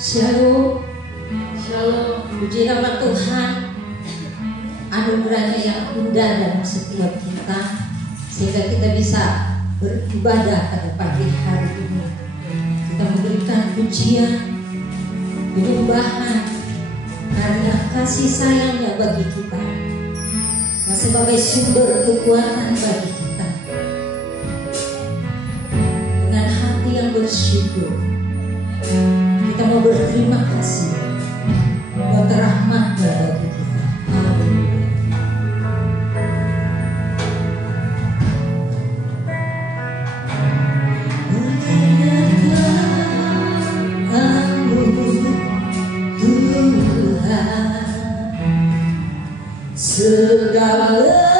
Shalom, shalom. Puji nama Tuhan, anugerahnya yang indah dalam setiap kita, sehingga kita bisa beribadah pada pagi hari ini. Kita memberikan pujian, penyembahan karena kasih sayangnya bagi kita, yang sebagai sumber kekuatan bagi kita. Dengan hati yang bersyukur, kita mau berterima kasih buat rahmat-Nya bagi kita. Haleluya. Tuhan, segala benar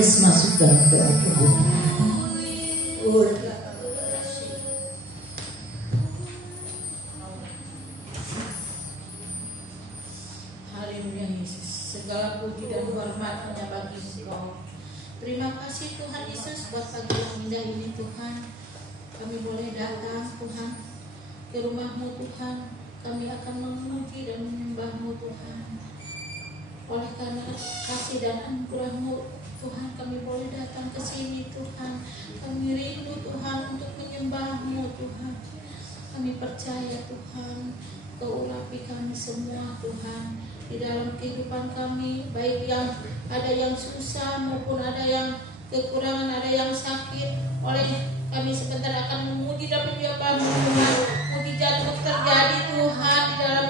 Masuk dalam doa kebutuhan. Haleluya Yesus. Segala puji dan hormat hanya bagi Engkau. Terima kasih Tuhan Yesus buat pagi yang indah ini Tuhan. Kami boleh datang Tuhan ke rumah-Mu Tuhan. Kami akan memuji dan menyembah-Mu Tuhan. Oleh karena kasih dan anugerah-Mu Tuhan, kami boleh datang ke sini Tuhan. Kami rindu Tuhan untuk menyembah-Mu Tuhan. Kami percaya Tuhan, Kau urapi kami semua Tuhan di dalam kehidupan kami, baik yang ada yang susah maupun ada yang kekurangan, ada yang sakit. Oleh kami sebentar akan memuji dan menyembah-Mu Tuhan. Mujizat terjadi Tuhan di dalam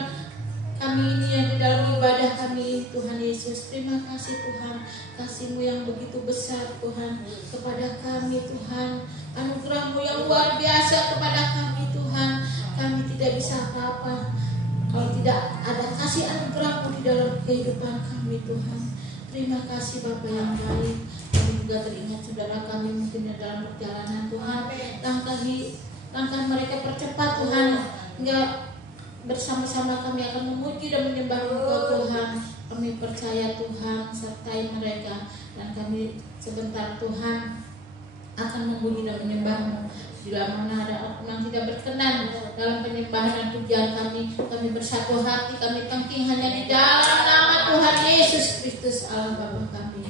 kami ini, yang di dalam ibadah kami Tuhan Yesus. Terima kasih Tuhan, kasih-Mu yang begitu besar Tuhan kepada kami Tuhan, anugerah-Mu yang luar biasa kepada kami Tuhan. Kami tidak bisa apa-apa kalau tidak ada kasih anugerah-Mu di dalam kehidupan kami Tuhan. Terima kasih Bapa yang baik. Kami juga teringat saudara kami mungkin dalam perjalanan Tuhan, langkah mereka percepat Tuhan, hingga bersama-sama kami akan memuji dan menyembah Engkau Tuhan. Kami percaya Tuhan sertai mereka, dan kami sebentar Tuhan akan memuji dan menyembah-Mu. Bila mana ada yang tidak berkenan dalam penyembahan dan pujian kami bersatu hati, kami tangking hanya di dalam nama Tuhan Yesus Kristus Allah Bapa kami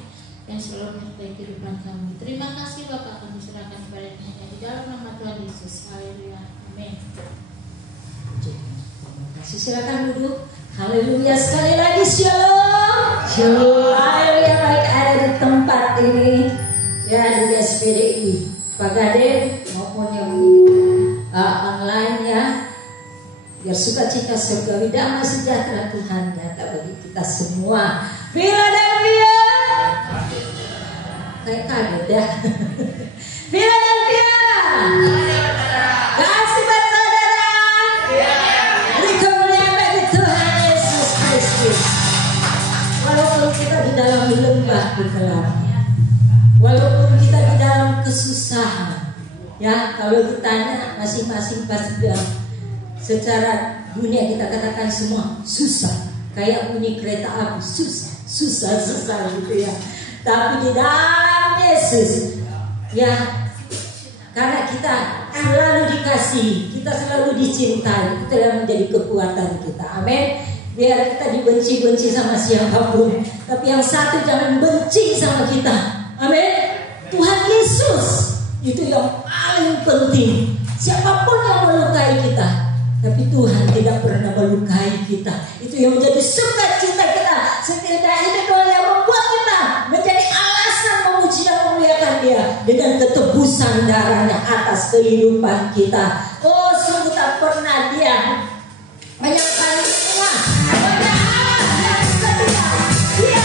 yang selalu menyertai kehidupan kami. Terima kasih Bapak, kami serahkan kepada hanya di dalam nama Tuhan Yesus. Haleluya. Amin. Silakan duduk. Haleluya, sekali lagi shalom. Shalom. Haleluya, baik ada di tempat ini ya, di SPDI Pagaden maupun yang online ya. Biar sukacita surgawi damai sejahtera Tuhan datang bagi kita semua. Philadelphia. Kayak kaget ya. Philadelphia. Kasih buat saudara. Walaupun kita di dalam lembah gelap, walaupun kita di dalam kesusahan, ya kalau ditanya masing-masing pasti bilang, secara dunia kita katakan semua susah, kayak bunyi kereta api susah gitu ya. Tapi di dalam Yesus, ya karena kita selalu dikasihi, kita selalu dicintai, itu yang menjadi kekuatan kita. Amin. Biar kita dibenci-benci sama siapapun, tapi yang satu jangan benci sama kita. Amin. Tuhan Yesus itu yang paling penting. Siapapun yang melukai kita, tapi Tuhan tidak pernah melukai kita. Itu yang menjadi sukacita kita. Setidaknya itu yang membuat kita menjadi alasan memuji dan memuliakan Dia dengan ketebusan darahnya atas kehidupan kita. Oh, sungguh tak pernah Dia banyak kali semua. Yes,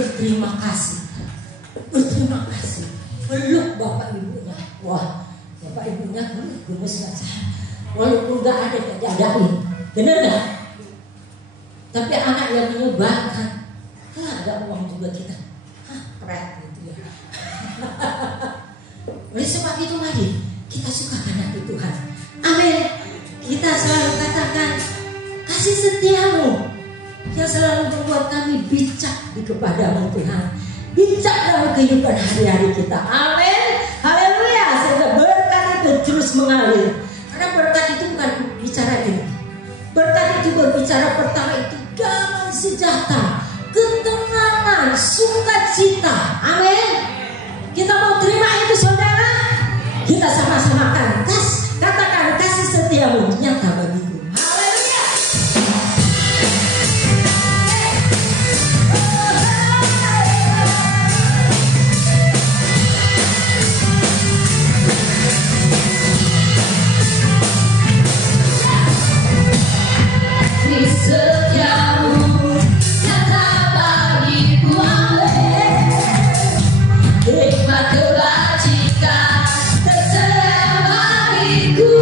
berterima kasih. Berterima kasih. Peluk bapak ibunya. Wah, bapak ibunya gemes saja. Walaupun gak ada kejadian, benar gak? Tapi anak yang menyebarkan, ada uang juga kita. Keren gitu ya. Oleh sebab itu mari kita sukakan hati Tuhan. Amin. Kita selalu katakan kasih setiamu yang selalu membuat kami bijak di kepadamu Tuhan. Bijak dalam kehidupan hari-hari kita. Amin. Haleluya. Sehingga berkat itu terus mengalir. Karena berkat itu bukan bicara ini. Berkat itu berbicara pertama itu damai sejahtera, ketenangan, sukacita. Amin. Kita mau terima itu saudara. Kita sama-sama katakan kasih setiamu nyata bagiku. Haleluya. Setiamu nyata bagiku. Hikmat kebajikan tersedia bagiku.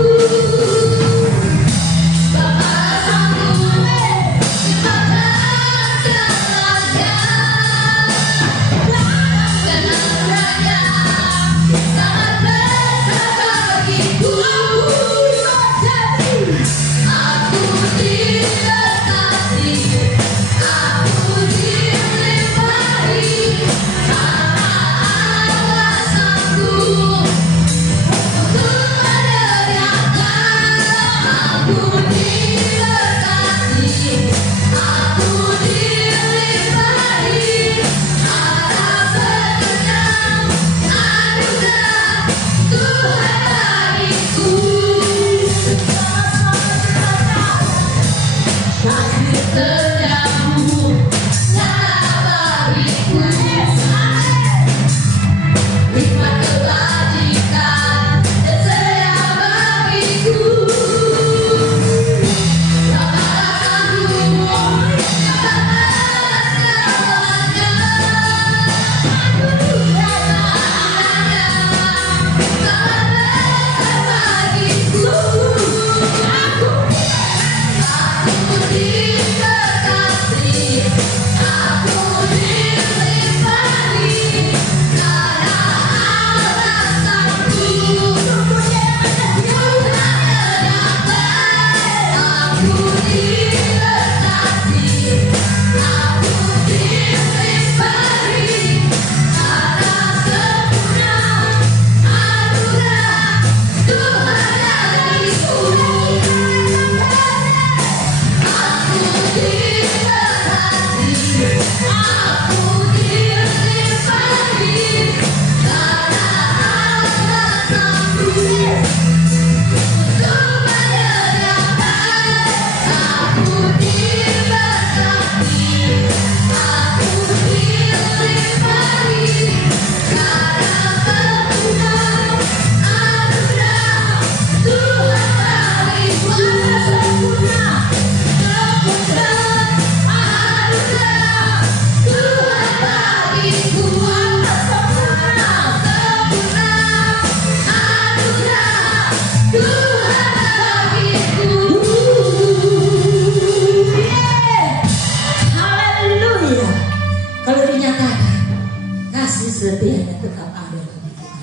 Setianya tetap ada bagi kita.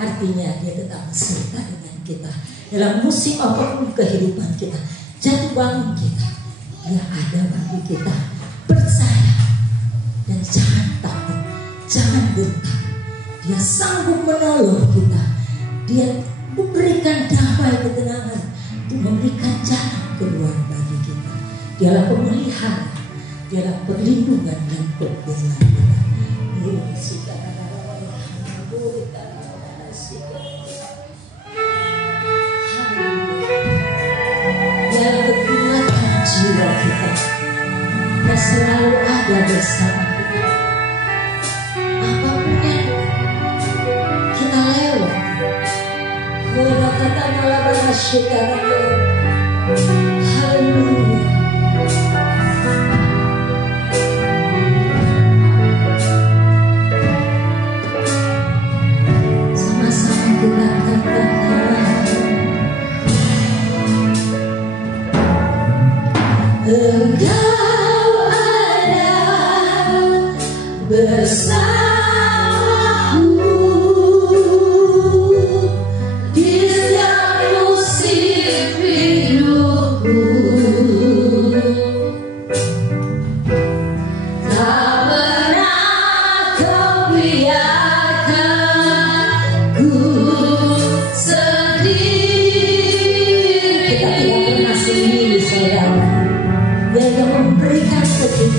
Artinya dia tetap beserta dengan kita dalam musim apapun kehidupan kita, jatuh bangun kita, dia ada bagi kita. Percaya dan jangan takut, jangan gentar. Dia sanggup menolong kita. Dia memberikan damai ketenangan untuk memberikan jalan keluar bagi kita. Dialah pemelihara, dialah perlindungan dan pembelaan kita. Dia menguatkan jiwa kita dan selalu ada bersama kita. Apapun yang kita lewat, haleluya. Dia yang memberikan kekuatan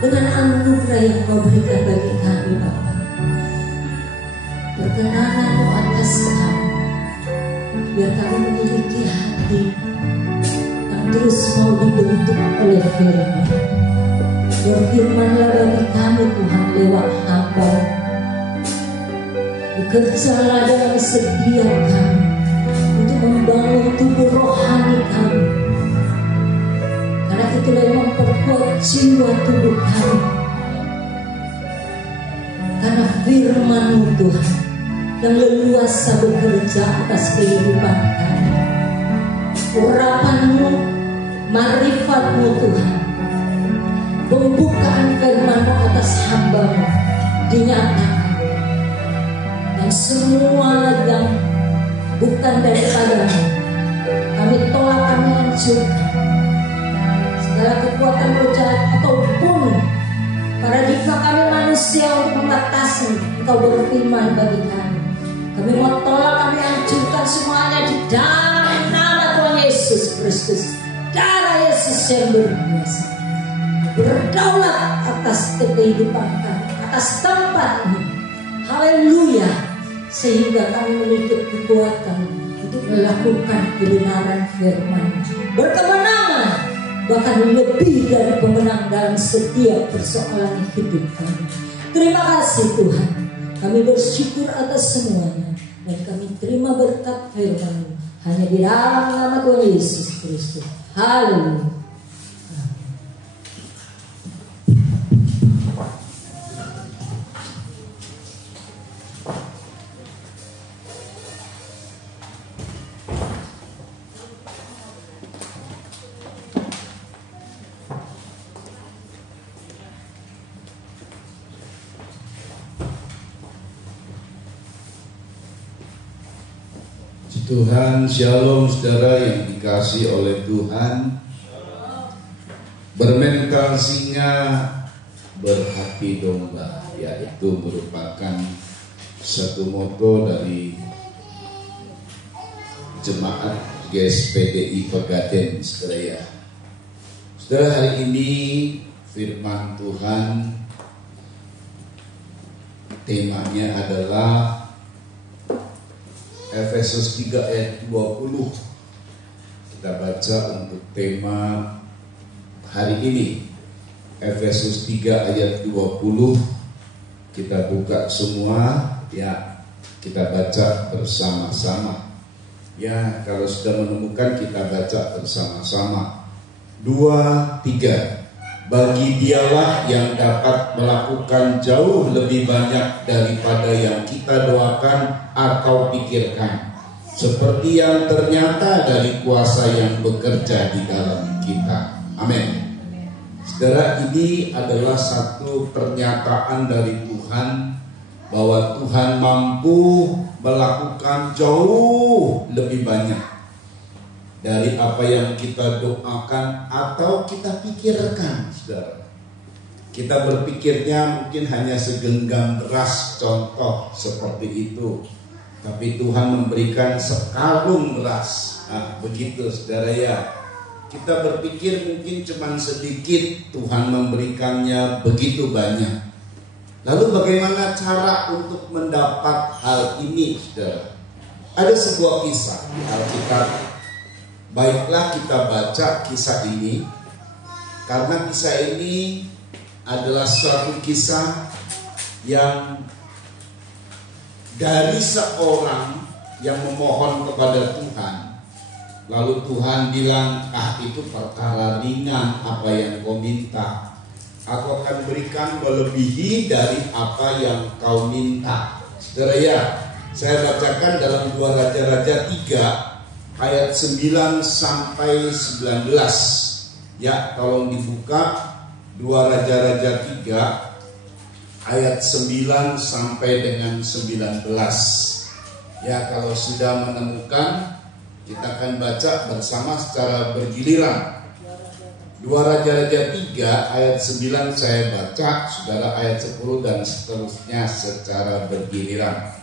dengan anugerah yang Kau berikan bagi kami Bapa. Perkenanan-Mu atas kami, biar kami memiliki hati yang terus mau dibentuk oleh firman. Berfirmanlah bagi kami Tuhan lewat hamba. Bekerjalah dalam setiap kami untuk membangun tubuh rohani kami, karena itulah yang memperkuat jiwa tubuh kami. Karena firman-Mu Tuhan yang leluasa bekerja atas kehidupan kami. Urapan-Mu, marifat-Mu Tuhan, pembukaan firman-Mu atas hamba-Mu dinyatakan. Dan semua yang bukan daripada-Mu kami tolak, kami hancurkan. Segala kekuatan roh jahat ataupun paradigma kami manusia untuk membatasi Engkau berfirman bagi kami, kami mau tolak, kami hancurkan semuanya di dalam nama Tuhan Yesus Kristus. Darah Yesus yang berkuasa berdaulat atas kehidupan kami, atas tempat ini. Haleluya. Sehingga kami memiliki kekuatan untuk melakukan kebenaran firman, berkemenangan, bahkan lebih dari pemenang dalam setiap persoalan hidup kami. Terima kasih Tuhan. Kami bersyukur atas semuanya, dan kami terima berkat firman-Mu hanya di dalam nama Tuhan Yesus Kristus. Haleluya. Tuhan, shalom saudara yang dikasihi oleh Tuhan. Bermental singa, berhati domba, yaitu merupakan satu moto dari jemaat GSPDI Pegaden, saudara ya. Saudara, hari ini firman Tuhan temanya adalah Efesus 3 ayat 20. Kita baca untuk tema hari ini. Efesus 3 ayat 20. Kita buka semua ya. Kita baca bersama-sama. Ya, kalau sudah menemukan kita baca bersama-sama. 2, 3. Bagi Dialah yang dapat melakukan jauh lebih banyak daripada yang kita doakan atau pikirkan, seperti yang ternyata dari kuasa yang bekerja di dalam kita. Amin. Saudara, ini adalah satu pernyataan dari Tuhan bahwa Tuhan mampu melakukan jauh lebih banyak dari apa yang kita doakan atau kita pikirkan, saudara. Kita berpikirnya mungkin hanya segenggam beras, contoh seperti itu. Tapi Tuhan memberikan sekalung beras. Nah, begitu saudara ya. Kita berpikir mungkin cuma sedikit, Tuhan memberikannya begitu banyak. Lalu bagaimana cara untuk mendapat hal ini, saudara? Ada sebuah kisah di Alkitab. Baiklah kita baca kisah ini, karena kisah ini adalah suatu kisah yang dari seorang yang memohon kepada Tuhan. Lalu Tuhan bilang, itu perkara ringan apa yang kau minta. Aku akan berikan melebihi dari apa yang kau minta. Saudara ya, saya bacakan dalam 2 Raja-Raja 3 ayat 9 sampai 19. Ya, tolong dibuka 2 Raja-Raja 3 ayat 9 sampai dengan 19. Ya, kalau sudah menemukan, kita akan baca bersama secara bergiliran. 2 Raja-Raja 3 ayat 9 saya baca, saudara ayat 10 dan seterusnya secara bergiliran.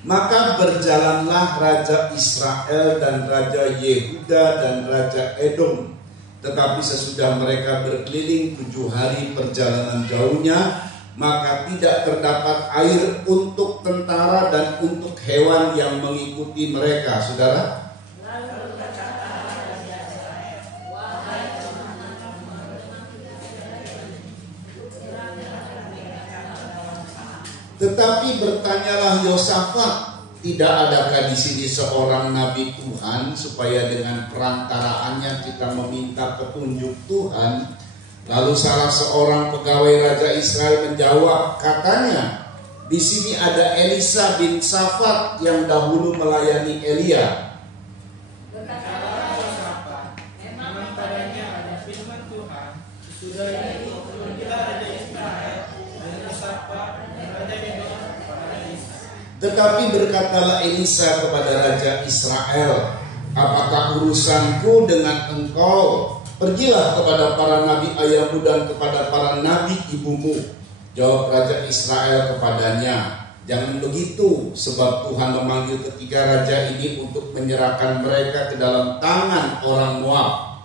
Maka berjalanlah Raja Israel dan Raja Yehuda dan Raja Edom Tetapi sesudah mereka berkeliling 7 hari perjalanan jauhnya, maka tidak terdapat air untuk tentara dan untuk hewan yang mengikuti mereka. Saudara, tetapi bertanyalah Yosafat, tidak adakah di sini seorang nabi Tuhan supaya dengan perantaraannya kita meminta petunjuk Tuhan? Lalu salah seorang pegawai Raja Israel menjawab, katanya, di sini ada Elisa bin Safat yang dahulu melayani Elia. Berkatalah Yosafat, memang padanya ada firman Tuhan. Sesudah itu pergilah Raja Israel dan Yosafat dan Raja Edom kepada Elisa. Tetapi berkatalah Elisa kepada Raja Israel, apakah urusanku dengan engkau? Pergilah kepada para nabi ayahmu dan kepada para nabi ibumu. Jawab Raja Israel kepadanya, jangan begitu, sebab Tuhan memanggil ketiga raja ini untuk menyerahkan mereka ke dalam tangan orang Moab.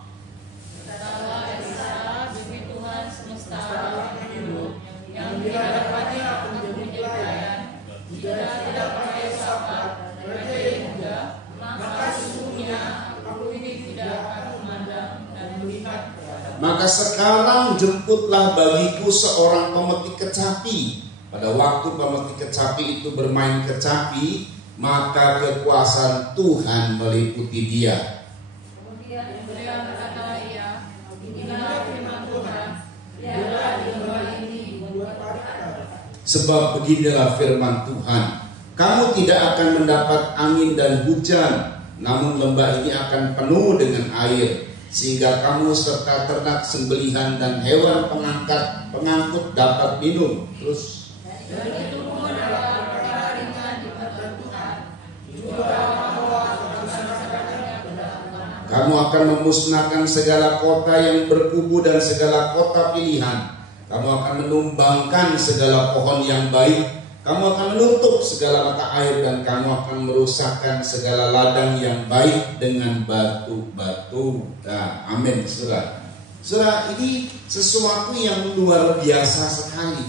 Katalah Elisa, demi Tuhan semesta alam hidup, yang tidak dapatnya penjagaan, jika tidak pakai Yosafat dan Raja Yehuda, maka sesungguhnya aku ini tidak akan memandang dan melihat. Maka sekarang jemputlah bagiku seorang pemetik kecapi. Pada waktu pemetik kecapi itu bermain kecapi, maka kekuasaan Tuhan meliputi dia. Kemudian berkatalah ia, inilah firman Tuhan, biarlah di lembah ini dibuat berkat. Sebab beginilah firman Tuhan, kamu tidak akan mendapat angin dan hujan, namun lembah ini akan penuh dengan air, sehingga kamu serta ternak sembelihan dan hewan pengangkut dapat minum. Terus, Dan itu pun adalah perkara ringan di mata Tuhan. Juga bahwa masyarakat-masyarakatnya berdatangan. kamu akan memusnahkan segala kota yang berkubu dan segala kota pilihan. Kamu akan menumbangkan segala pohon yang baik. Kamu akan menutup segala mata air dan kamu akan merusakkan segala ladang yang baik dengan batu-batu. Nah, amin, saudara. Saudara, ini sesuatu yang luar biasa sekali.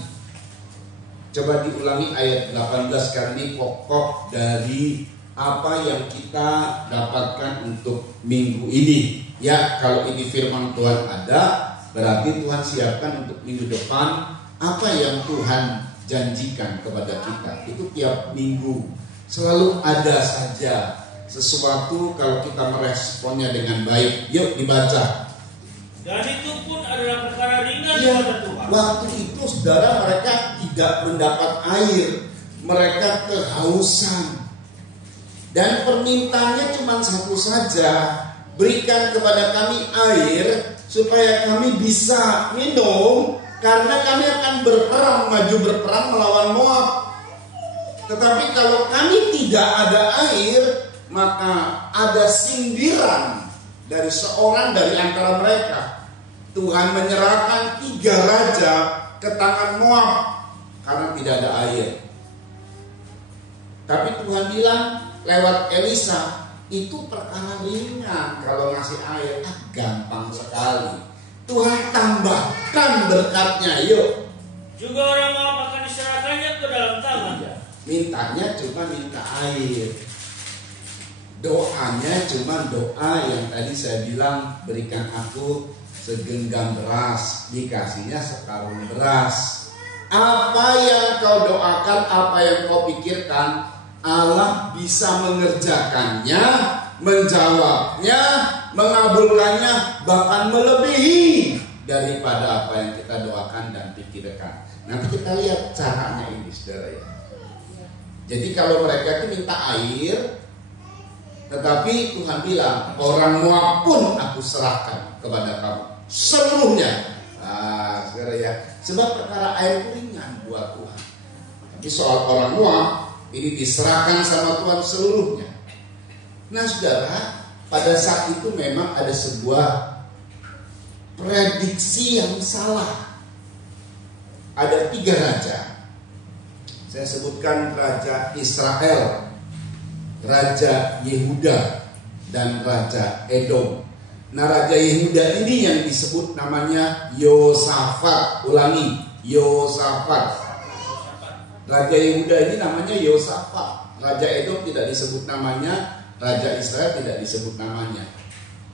Coba diulangi ayat 18, karena ini pokok dari apa yang kita dapatkan untuk minggu ini. Ya, kalau ini firman Tuhan ada, berarti Tuhan siapkan untuk minggu depan apa yang Tuhan janjikan kepada kita. Itu tiap minggu selalu ada saja sesuatu kalau kita meresponnya dengan baik. Yuk dibaca. Dan itu pun adalah perkara ringan Ya, kepada Tuhan. waktu itu saudara, mereka tidak mendapat air, mereka kehausan, dan permintaannya cuma satu saja, berikan kepada kami air supaya kami bisa minum, karena kami akan maju berperang melawan Moab. Tetapi kalau kami tidak ada air, maka ada sindiran dari seorang dari antara mereka. Tuhan menyerahkan 3 raja ke tangan Moab karena tidak ada air. Tapi Tuhan bilang lewat Elisa, itu perkara ringan kalau ngasih air, gampang sekali. Tuhan tambahkan berkatnya, yuk. Juga orang Moab akan diserahkannya ke dalam tangan. Mintanya cuma minta air. Doanya cuma doa yang tadi saya bilang, berikan aku segenggam beras, dikasihnya sekarung beras. Apa yang kau doakan, apa yang kau pikirkan, Allah bisa mengerjakannya, menjawabnya, mengabulkannya, bahkan melebihi daripada apa yang kita doakan dan pikirkan. Nanti kita lihat caranya ini, saudara ya. Jadi kalau mereka itu minta air, tetapi Tuhan bilang, orang Moab pun aku serahkan kepada kamu seluruhnya. Nah, saudara ya, sebab perkara air itu ringan buat Tuhan. Tapi soal orang Moab, ini diserahkan sama Tuhan seluruhnya. Nah saudara, pada saat itu memang ada sebuah prediksi yang salah. Ada 3 raja. Saya sebutkan Raja Israel, Raja Yehuda, dan Raja Edom. Nah, Raja Yehuda ini yang disebut namanya Yosafat. Ulangi, Yosafat. Raja Yehuda ini namanya Yosafat. Raja Edom tidak disebut namanya, Raja Israel tidak disebut namanya.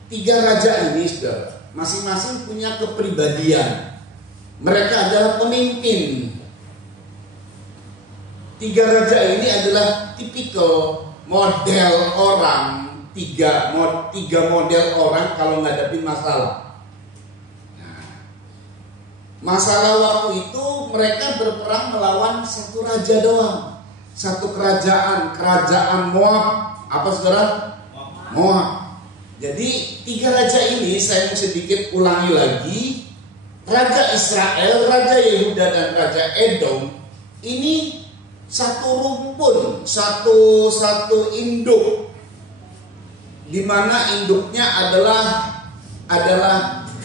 3 raja ini sudah masing-masing punya kepribadian. Mereka adalah pemimpin. 3 raja ini adalah tipikal model orang. Tiga model orang kalau menghadapi masalah. Nah, masalah waktu itu mereka berperang melawan satu raja doang, satu kerajaan Moab. Apa saudara? Moab. Jadi 3 raja ini saya mau sedikit ulangi lagi. Raja Israel, Raja Yehuda dan Raja Edom ini satu rumpun, satu induk, di mana induknya adalah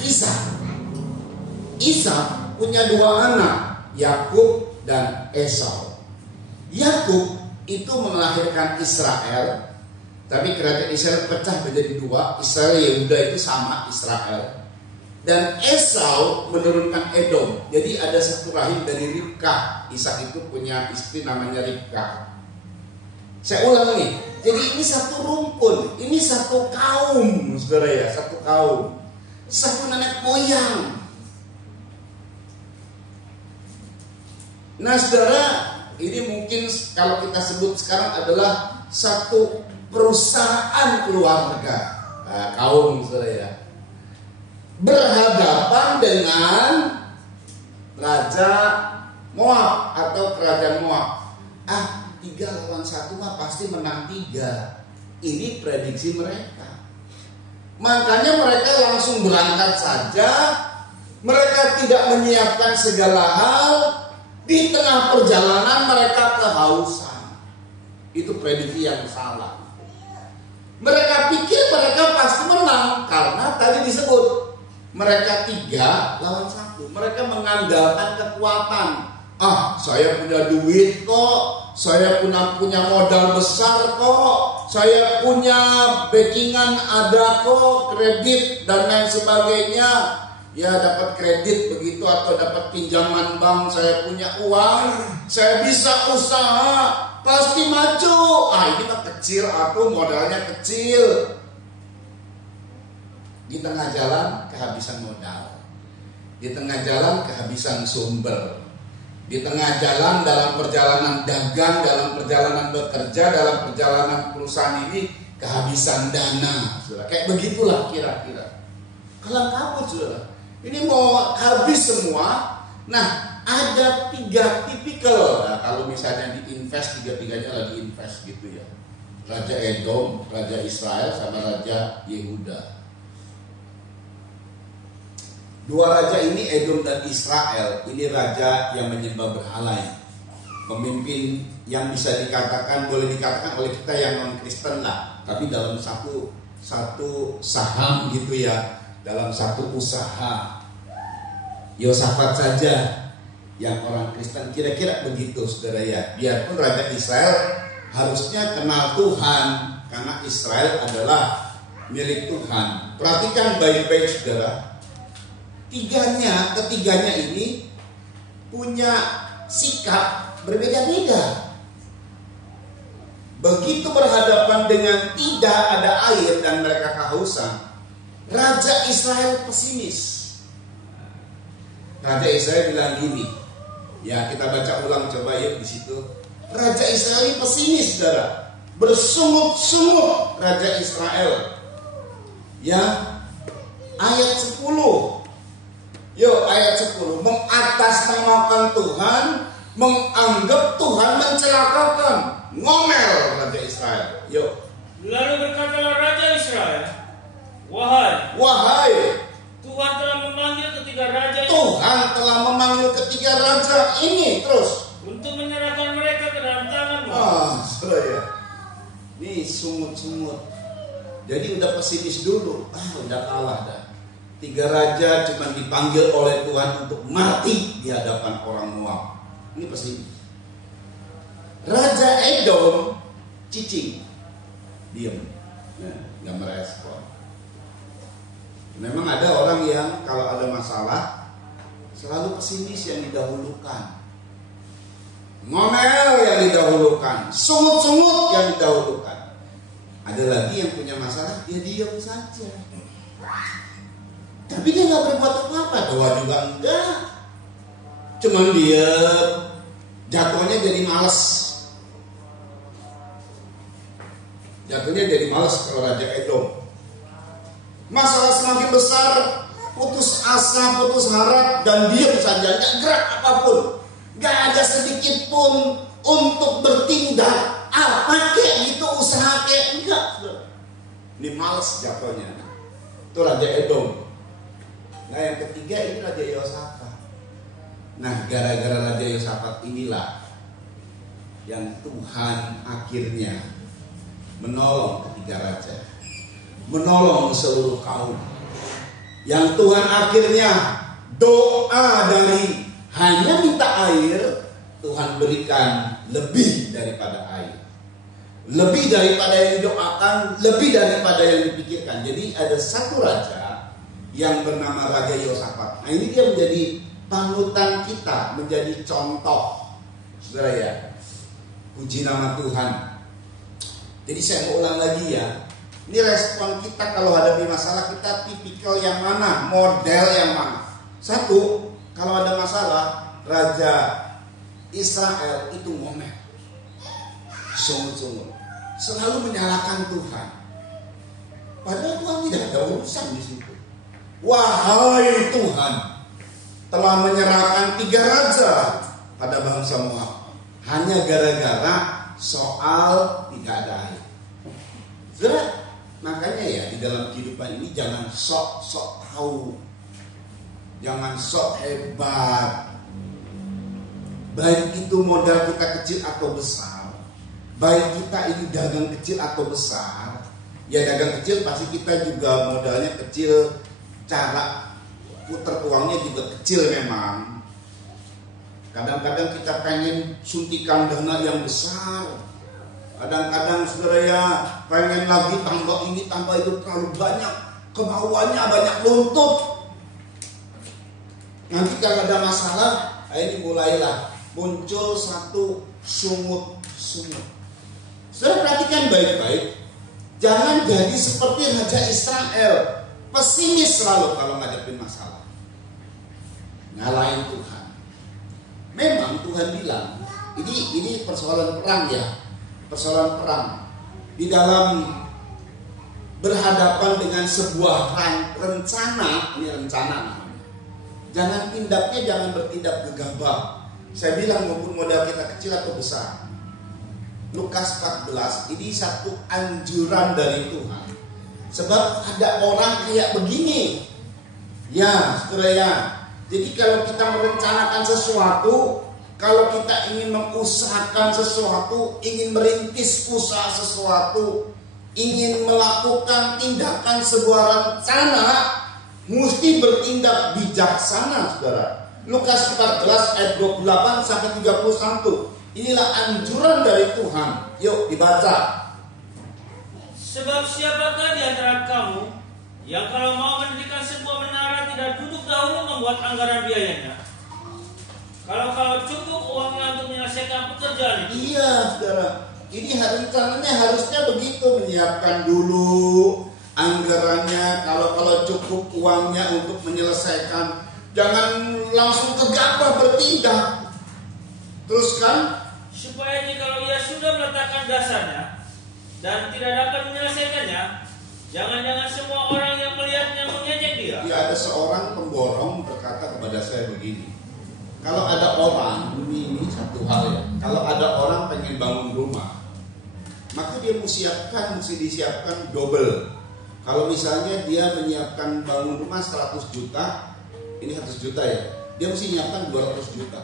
Ishak. Ishak punya 2 anak, Yakub dan Esau. Yakub itu melahirkan Israel, tapi kerajaan Israel pecah menjadi 2. Israel Yehuda itu sama Israel. Dan Esau menurunkan Edom. Jadi ada satu rahim dari Ribkah. Ishak itu punya istri namanya Ribkah. Saya ulangi. Jadi ini satu rumpun, ini satu kaum, saudara ya, satu kaum, satu nenek moyang. Nah, saudara, ini mungkin kalau kita sebut sekarang adalah satu perusahaan keluarga, kaum, saudara ya, berhadapan dengan Raja Moab atau kerajaan Moab. 3 lawan 1 mah pasti menang 3. Ini prediksi mereka. Makanya mereka langsung berangkat saja. Mereka tidak menyiapkan segala hal. Di tengah perjalanan mereka kehausan. Itu prediksi yang salah. Mereka pikir mereka pasti menang karena tadi disebut mereka 3 lawan 1. Mereka mengandalkan kekuatan. Saya punya duit kok, saya punya modal besar kok, saya punya backingan ada kok, kredit dan lain sebagainya. Ya, dapat kredit begitu atau dapat pinjaman bank, saya punya uang, saya bisa usaha, pasti maju. Ini mah kecil, aku modalnya kecil. Di tengah jalan kehabisan modal, di tengah jalan kehabisan sumber. Di tengah jalan dalam perjalanan dagang, dalam perjalanan bekerja, dalam perjalanan perusahaan ini kehabisan dana, saudara. Kayak begitulah kira-kira. Kelang kabut, saudara. Ini mau habis semua. Nah, ada 3 tipikal. Nah, kalau misalnya diinvest, 3-3-nya lagi invest gitu ya. Raja Edom, Raja Israel, sama Raja Yehuda. 2 raja ini, Edom dan Israel, ini raja yang menyembah berhala. Pemimpin yang bisa dikatakan, boleh dikatakan oleh kita yang non-Kristen lah, tapi dalam satu saham gitu ya, dalam satu usaha. Yosafat saja yang orang Kristen, kira-kira begitu, saudara ya. Biarpun Raja Israel harusnya kenal Tuhan, karena Israel adalah milik Tuhan. Perhatikan baik-baik, saudara. Ketiganya ini punya sikap berbeda-beda. Begitu berhadapan dengan tidak ada air dan mereka kehausan, Raja Israel pesimis. Raja Israel bilang gini, ya kita baca ulang coba yuk di situ. Raja Israel ini pesimis, saudara, bersungut-sungut Raja Israel. Ya, ayat 10. Yuk, ayat 10. Mengatasnamakan Tuhan, menganggap Tuhan mencelakakan, ngomel Raja Israel. Yuk. Lalu berkatalah Raja Israel, Wahai, Tuhan telah memanggil ketiga raja ini. Tuhan telah memanggil ketiga raja ini terus untuk menyerahkan mereka ke dalam tanganmu. Saudara ya. Ini sungut-sungut. Jadi udah pesimis dulu. Udah kalah dah. 3 raja cuma dipanggil oleh Tuhan untuk mati di hadapan orang Moab. Ini pesimis. Raja Edom cicing, diam, nggak merespon. Memang ada orang yang kalau ada masalah selalu pesimis yang didahulukan, ngomel yang didahulukan, sungut-sungut yang didahulukan. Ada lagi yang punya masalah, dia diam saja. Tapi dia nggak berbuat apa-apa, doa juga enggak. Cuman dia jatuhnya jadi malas. Jatuhnya jadi malas kalau Raja Edom. Masalah semakin besar, putus asa, putus harap, dan diam saja, nggak gerak apapun. Nggak ada sedikit pun untuk bertindak. Apa kek gitu, usaha kek, enggak. Ini malas jatuhnya. Itu Raja Edom. Nah yang ketiga ini Raja Yehosafat. Nah gara-gara Raja Yehosafat inilah yang Tuhan akhirnya menolong ketiga raja, menolong seluruh kaum. Yang Tuhan akhirnya doa dari hanya minta air, Tuhan berikan lebih daripada air, lebih daripada yang didoakan, lebih daripada yang dipikirkan. Jadi ada satu raja yang bernama Raja Yehosafat. Nah ini dia menjadi panutan kita, menjadi contoh, saudara ya. Puji nama Tuhan. Jadi saya mau ulang lagi ya. Ini respon kita kalau hadapi masalah, kita tipikal yang mana, model yang mana. Satu, kalau ada masalah, Raja Israel itu ngomel, sungut-sungut, selalu menyalahkan Tuhan. Padahal Tuhan tidak ada urusan di situ. Wahai Tuhan, telah menyerahkan 3 raja pada bangsa Moab hanya gara-gara soal tidak ada air. Saudara, makanya ya di dalam kehidupan ini jangan sok-sok tahu, jangan sok hebat. Baik itu modal kita kecil atau besar, baik kita ini dagang kecil atau besar. Ya dagang kecil pasti kita juga modalnya kecil, cara putar uangnya juga kecil memang. Kadang-kadang kita pengen suntikan dana yang besar. Kadang-kadang saudara ya pengen lagi tambah ini tambah itu, terlalu banyak, kemauannya banyak nuntut. Nanti kalau ada masalah, ini mulailah muncul satu sungut-sungut. Saudara perhatikan baik-baik, jangan jadi seperti Raja Israel, pesimis selalu kalau ngadepin masalah, nyalain Tuhan. Memang Tuhan bilang ini persoalan perang ya, persoalan perang di dalam berhadapan dengan sebuah rencana. Ini rencana namanya. Jangan tindaknya, jangan bertindak gegabah. Saya bilang maupun modal kita kecil atau besar. Lukas 14 ini satu anjuran dari Tuhan. Sebab ada orang kayak begini. Ya, saudara ya. Jadi kalau kita merencanakan sesuatu, kalau kita ingin mengusahakan sesuatu, ingin merintis usaha sesuatu, ingin melakukan tindakan sebuah rencana, mesti bertindak bijaksana, saudara. Lukas 14 ayat 28 sampai 31. Inilah anjuran dari Tuhan. Yuk dibaca. Sebab siapakah di antara kamu yang kalau mau mendirikan sebuah menara tidak duduk dahulu membuat anggaran biayanya? Kalau cukup uangnya untuk menyelesaikan pekerjaan itu. Iya, saudara. Ini rencananya harusnya begitu, menyiapkan dulu anggarannya. Kalau cukup uangnya untuk menyelesaikan, jangan langsung gegabah bertindak. Teruskan. Supaya jikalau ia sudah meletakkan dasarnya dan tidak dapat menyelesaikannya, jangan-jangan semua orang yang melihatnya mengejek dia. Ya, ada seorang pemborong berkata kepada saya begini. Kalau ada orang, ini satu hal ya. Kalau ada orang pengen bangun rumah, maka dia mesti disiapkan double. Kalau misalnya dia menyiapkan bangun rumah 100 juta, ini 100 juta ya, dia mesti menyiapkan 200 juta.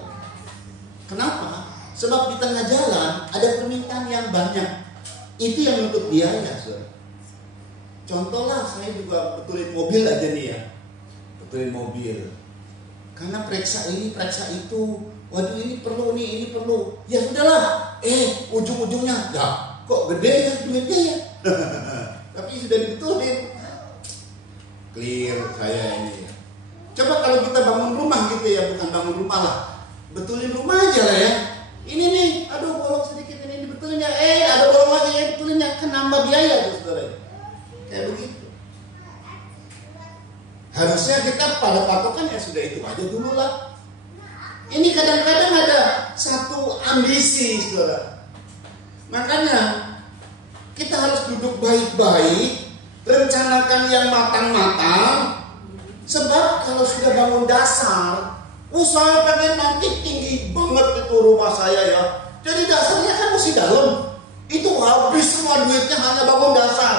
Kenapa? Sebab di tengah jalan ada permintaan yang banyak. Itu yang nuntut biaya, saudara. Contohlah, saya juga betulin mobil aja nih ya. Betulin mobil. Karena periksa ini, periksa itu. Waduh, ini perlu nih, ini perlu. Ya sudahlah. Ujung-ujungnya, ya kok gede ya duitnya ya. Tapi sudah dibetulin. clear saya ini. Coba kalau kita bangun rumah gitu ya, bukan bangun rumah lah, betulin rumah aja lah ya. Ini nih, aduh bolong sedikit ini dibetulin ya, ada bolong lagi ya, betulin ya, kan nambah biaya tuh saudara. Kayak begitu. Harusnya kita pada patokan ya sudah itu aja dulu lah. Ini kadang-kadang ada satu ambisi saudara. Makanya kita harus duduk baik-baik, rencanakan yang matang-matang. Sebab kalau sudah bangun dasar, saya pengen nanti tinggi banget itu rumah saya ya. Jadi dasarnya kan masih dalam. Itu habis semua duitnya hanya bangun dasar.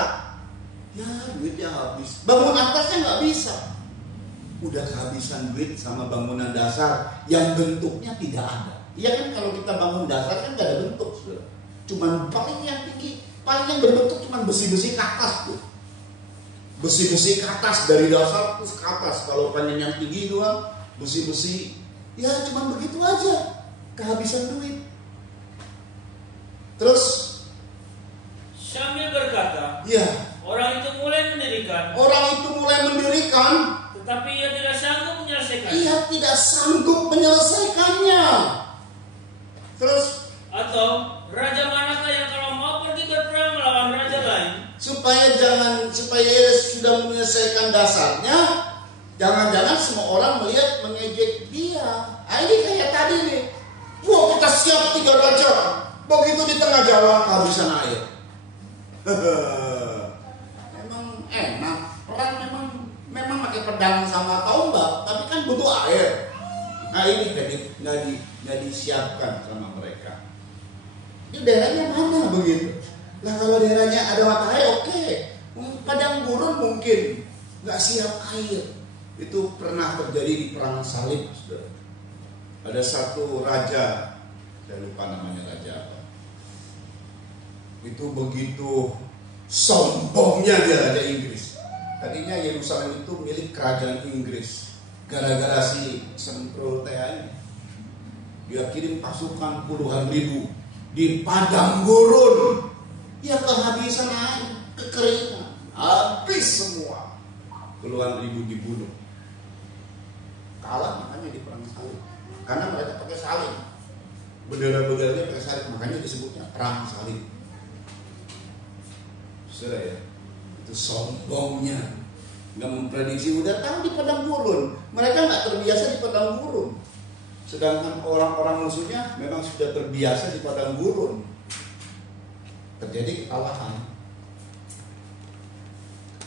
Ya duitnya habis. Bangun atasnya nggak bisa. Udah kehabisan duit sama bangunan dasar yang bentuknya tidak ada. Iya kan kalau kita bangun dasar kan nggak ada bentuk. Cuman paling yang tinggi, paling yang berbentuk cuman besi-besi ke atas tuh. Besi-besi ke atas dari dasar terus ke atas. Kalau panjang yang tinggi doang besi-besi, ya cuma begitu aja, kehabisan duit. Terus Syamil berkata, ya, orang itu mulai mendirikan, tetapi ia tidak sanggup menyelesaikannya. Ia tidak sanggup menyelesaikannya. Terus Atau raja manakah yang kalau mau pergi berperang melawan raja lain, supaya ia sudah menyelesaikan dasarnya, jangan-jangan semua orang melihat mengejek dia. Ini kayak tadi nih, wah kita siap 3 raja, begitu di tengah jalan kehabisan air. Memang enak, perang memang pakai pedang sama tombak, tapi kan butuh air. Nah ini nggak disiapkan sama mereka. Di daerahnya mana begitu? Nah kalau daerahnya ada mata air oke. Padang gurun mungkin nggak siap air. Itu pernah terjadi di perang salib, saudara. Ada satu raja, saya lupa namanya raja apa. Itu begitu sombongnya dia, raja Inggris. Tadinya Yerusalem itu milik kerajaan Inggris. Gara-gara si Sentro ini, dia kirim pasukan puluhan ribu di padang gurun. Ya kehabisan air, kekeringan, habis semua. Puluhan ribu dibunuh. Kalah makanya di perang salib. Karena mereka pakai salib. Bendera-benderanya pakai salib, makanya disebutnya perang salib. Saudara ya, itu sombongnya. Nggak memprediksi, udah tahu di padang gurun. Mereka nggak terbiasa di padang gurun. Sedangkan orang-orang musuhnya memang sudah terbiasa di padang gurun. Terjadi kekalahan.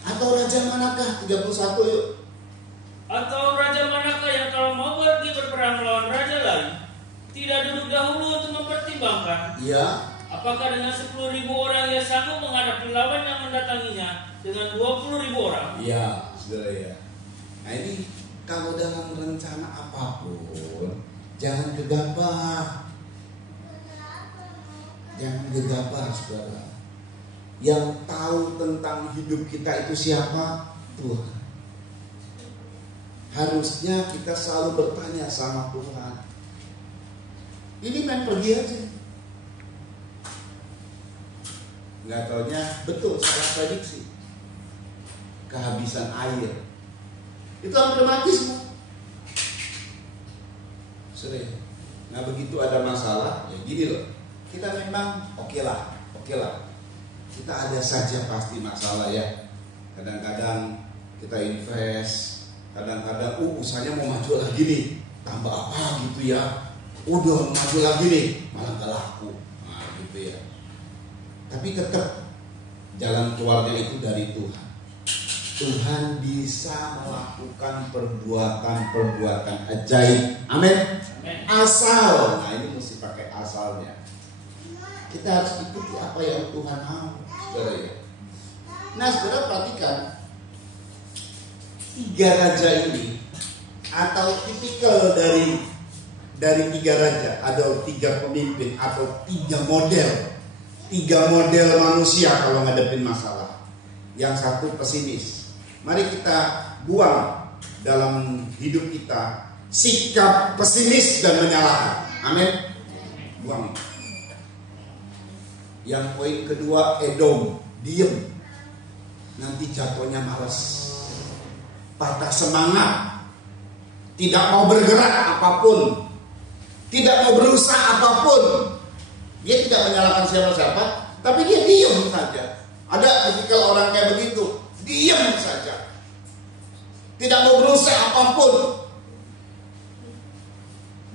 Atau raja manakah? 31 yuk. atau raja manakah yang kalau mau pergi berperang melawan raja lain, tidak duduk dahulu untuk mempertimbangkan, Ya. apakah dengan 10.000 orang ia sanggup menghadapi lawan yang mendatanginya dengan 20.000 orang? Ya, saudara ya. Nah ini kalau dalam rencana apapun, jangan gegabah. Jangan gegabah, saudara. Yang tahu tentang hidup kita itu siapa? Tuhan. Harusnya kita selalu bertanya sama Tuhan. Ini main pergi aja. Nggak taunya betul, salah prediksi. Kehabisan air. Itu hampir mati semua. Sering. Nah begitu ada masalah, ya gini loh. Kita memang oke lah. Kita ada saja pasti masalah ya. Kadang-kadang kita invest, kadang-kadang usahanya mau maju lagi nih, tambah apa gitu ya. Udah maju lagi nih, malah gak laku. Nah gitu ya. Tapi tetap jalan keluarnya itu dari Tuhan. Tuhan bisa melakukan perbuatan ajaib. Amin. Asal, nah ini mesti pakai asalnya. Kita harus ikuti apa yang Tuhan mau, saudara ya. Nah, saudara perhatikan 3 raja ini atau tipikal dari 3 raja, ada 3 pemimpin atau 3 model. 3 model manusia kalau ngadepin masalah. Yang satu pesimis. Mari kita buang dalam hidup kita sikap pesimis dan menyalahkan. Amin. Buang. Yang poin kedua, Edom, diem. Nanti jatuhnya malas. patah semangat, tidak mau bergerak apapun, tidak mau berusaha apapun. Dia tidak menyalahkan siapa-siapa, tapi dia diam saja. Ada tipikal orang kayak begitu, diam saja, tidak mau berusaha apapun.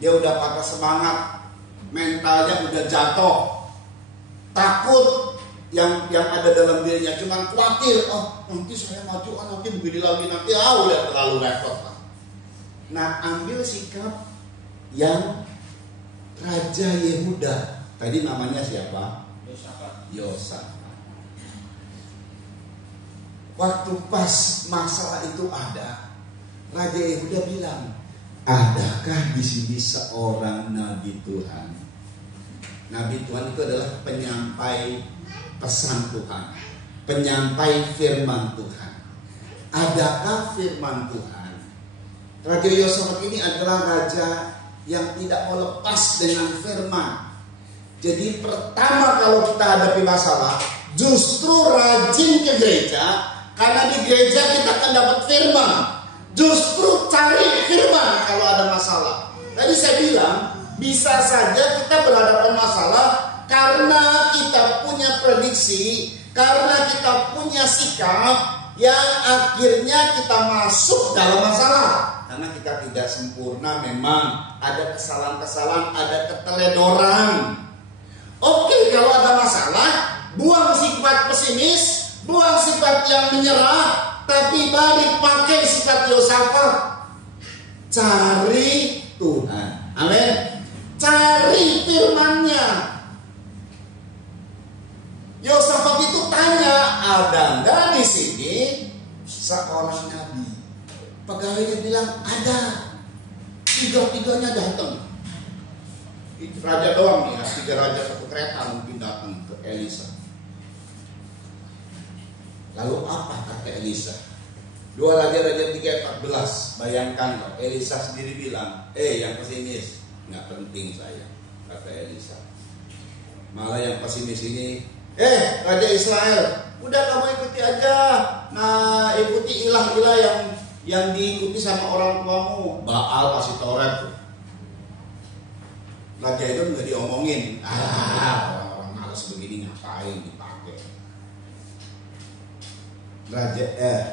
Dia udah patah semangat, mentalnya udah jatuh, takut. Yang ada dalam dirinya cuma khawatir, nanti saya maju, nanti begini lagi, nanti udah terlalu repot lah. Nah, ambil sikap yang Raja Yehuda. Tadi namanya siapa? Yosafat. Waktu pas masalah itu ada, Raja Yehuda bilang, adakah di sini seorang nabi Tuhan? Nabi Tuhan itu adalah penyampai pesan Tuhan, penyampai firman Tuhan. Adakah firman Tuhan? Raja Yosafat ini adalah raja yang tidak mau lepas dengan firman. Jadi pertama kalau kita hadapi masalah, justru rajin ke gereja, karena di gereja kita akan dapat firman. Justru cari firman kalau ada masalah. Tadi saya bilang, bisa saja kita berhadapan masalah karena kita punya prediksi, karena kita punya sikap yang akhirnya kita masuk dalam masalah. Karena kita tidak sempurna, memang ada kesalahan-kesalahan, ada keteledoran. Oke, kalau ada masalah, buang sifat pesimis, buang sifat yang menyerah, tapi balik pakai sifat Yosafat. Cari Tuhan. Amin. Cari firman-Nya. Yosafat itu tanya, ada nggak di sini seorang nabi? Pegawainya bilang ada. Tiga-tiganya datang. Raja doang nih, 3 raja 1 kereta mungkin datang ke Elisa. Lalu apa kata Elisa? 2 Raja-Raja 3:14. Bayangkan loh, Elisa sendiri bilang, yang pesimis, nggak penting saya, kata Elisa. Malah yang pesimis ini, Raja Israel, udah kamu ikuti aja. Nah, ikuti ilah-ilah yang diikuti sama orang tuamu. Baal pasti Taurat tuh. Raja itu nggak diomongin. Orang-orang malas begini ngapain dipakai.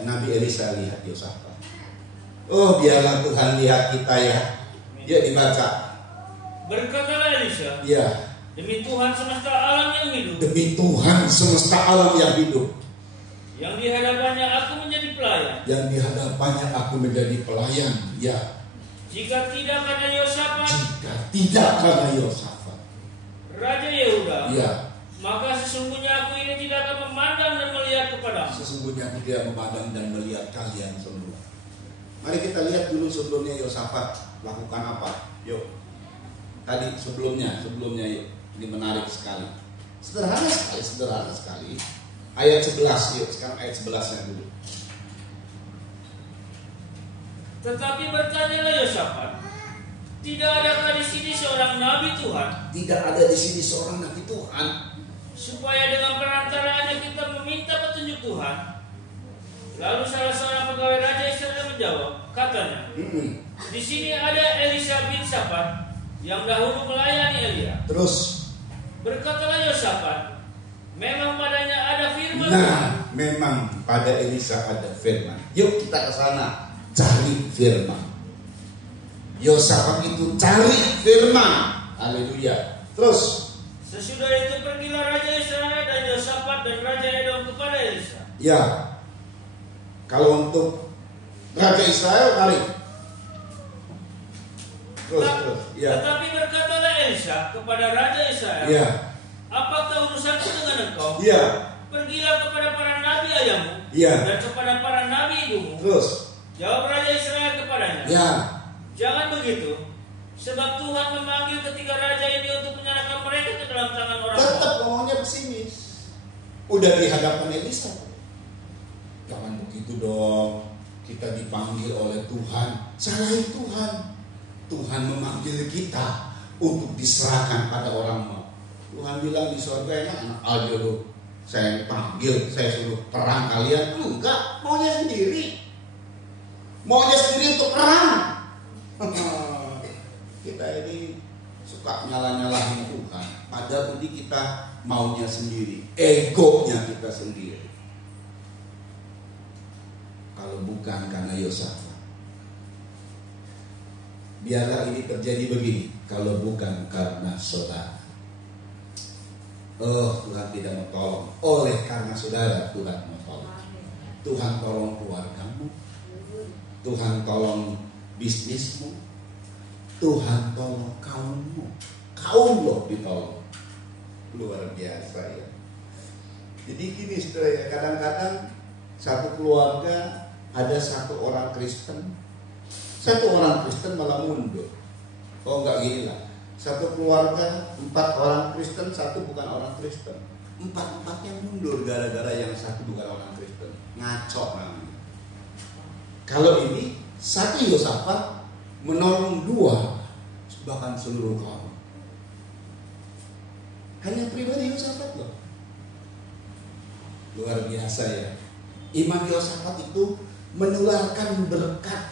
Nabi Elisa lihat Yosafat. Biarlah Tuhan lihat kita ya. Dia dibaca. Berkatalah Elisa. Ya. Demi Tuhan semesta alam yang hidup. Demi Tuhan semesta alam yang hidup. Yang di hadapannya aku menjadi pelayan. Yang di hadapannya aku menjadi pelayan. Ya. Jika tidak karena Yosafat. Jika tidak karena Yosafat. Raja Yehuda. Ya. Maka sesungguhnya aku ini tidak akan memandang dan melihat kepadamu. Sesungguhnya aku tidak memandang dan melihat kalian semua. Mari kita lihat dulu sebelumnya Yosafat lakukan apa. Yuk. Tadi sebelumnya yuk. Ini menarik sekali. Sederhana sekali. Ayat 11 yuk. Sekarang ayat 11-nya dulu. Tetapi bertanyalah Yosafat, tidak adakah di sini seorang nabi Tuhan? Tidak ada di sini seorang nabi Tuhan. Supaya dengan perantaraannya kita meminta petunjuk Tuhan. Lalu salah seorang pegawai Raja Israel menjawab, katanya, di sini ada Elisa bin Shafat yang dahulu melayani Elia. Terus berkatalah Yosafat, memang padanya ada firman. Nah, memang pada Elisa ada firman. Yuk kita ke sana cari firman. Yosafat itu cari firman. Haleluya. Terus sesudah itu pergilah Raja Israel dan Yosafat dan Raja Edom kepada Elisa. Ya. Kalau untuk Raja Israel tarik. Terus. Ya. Tetapi berkatalah Elisa kepada Raja Israel, Ya. apakah urusanku dengan engkau? Ya. Pergilah kepada para nabi ayahmu, Ya. dan kepada para nabi ibumu. Terus. Jawab Raja Israel kepadanya, Ya. jangan begitu, sebab Tuhan memanggil ketiga raja ini untuk menyerahkan mereka ke dalam tangan orang Tetap tua. ngomongnya pesimis. Udah di hadapan Elisa. Jangan begitu dong. Kita dipanggil oleh Tuhan. Salahin Tuhan. Tuhan memanggil kita untuk diserahkan pada orang mau. Tuhan bilang di surga enak aja loh. Saya panggil, saya suruh perang kalian. Enggak, maunya sendiri. Maunya sendiri untuk perang. Kita ini suka nyalah-nyalahin Tuhan. Padahal ini kita maunya sendiri, egonya kita sendiri. Kalau bukan karena Yosafat, biarlah ini terjadi begini. Kalau bukan karena saudara, Tuhan tidak mau tolong. Oleh karena saudara, Tuhan mau tolong. Tuhan tolong keluargamu, Tuhan tolong bisnismu, Tuhan tolong kaummu. Kaum loh ditolong. Luar biasa ya. Jadi gini saudara ya, kadang-kadang satu keluarga ada satu orang Kristen, satu orang Kristen malah mundur. Oh enggak gini lah, satu keluarga 4 orang Kristen, satu bukan orang Kristen. 4-4-nya mundur gara-gara yang satu bukan orang Kristen. Ngaco namanya. Kalau ini satu Yosafat menolong 2, bahkan seluruh kaum. Hanya pribadi Yosafat loh. Luar biasa ya. Iman Yosafat itu menularkan berkat,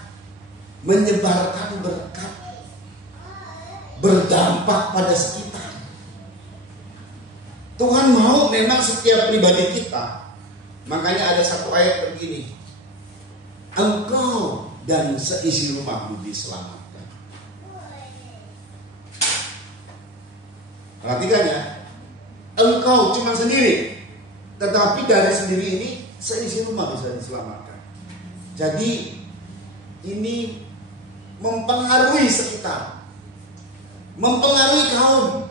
menyebarkan berkat, berdampak pada sekitar. Tuhan mau memang setiap pribadi kita. Makanya ada satu ayat begini, engkau dan seisi rumahmu diselamatkan. Perhatikan ya, engkau cuma sendiri, tetapi dari sendiri ini seisi rumah bisa diselamatkan. Jadi ini mempengaruhi sekitar, mempengaruhi kaum,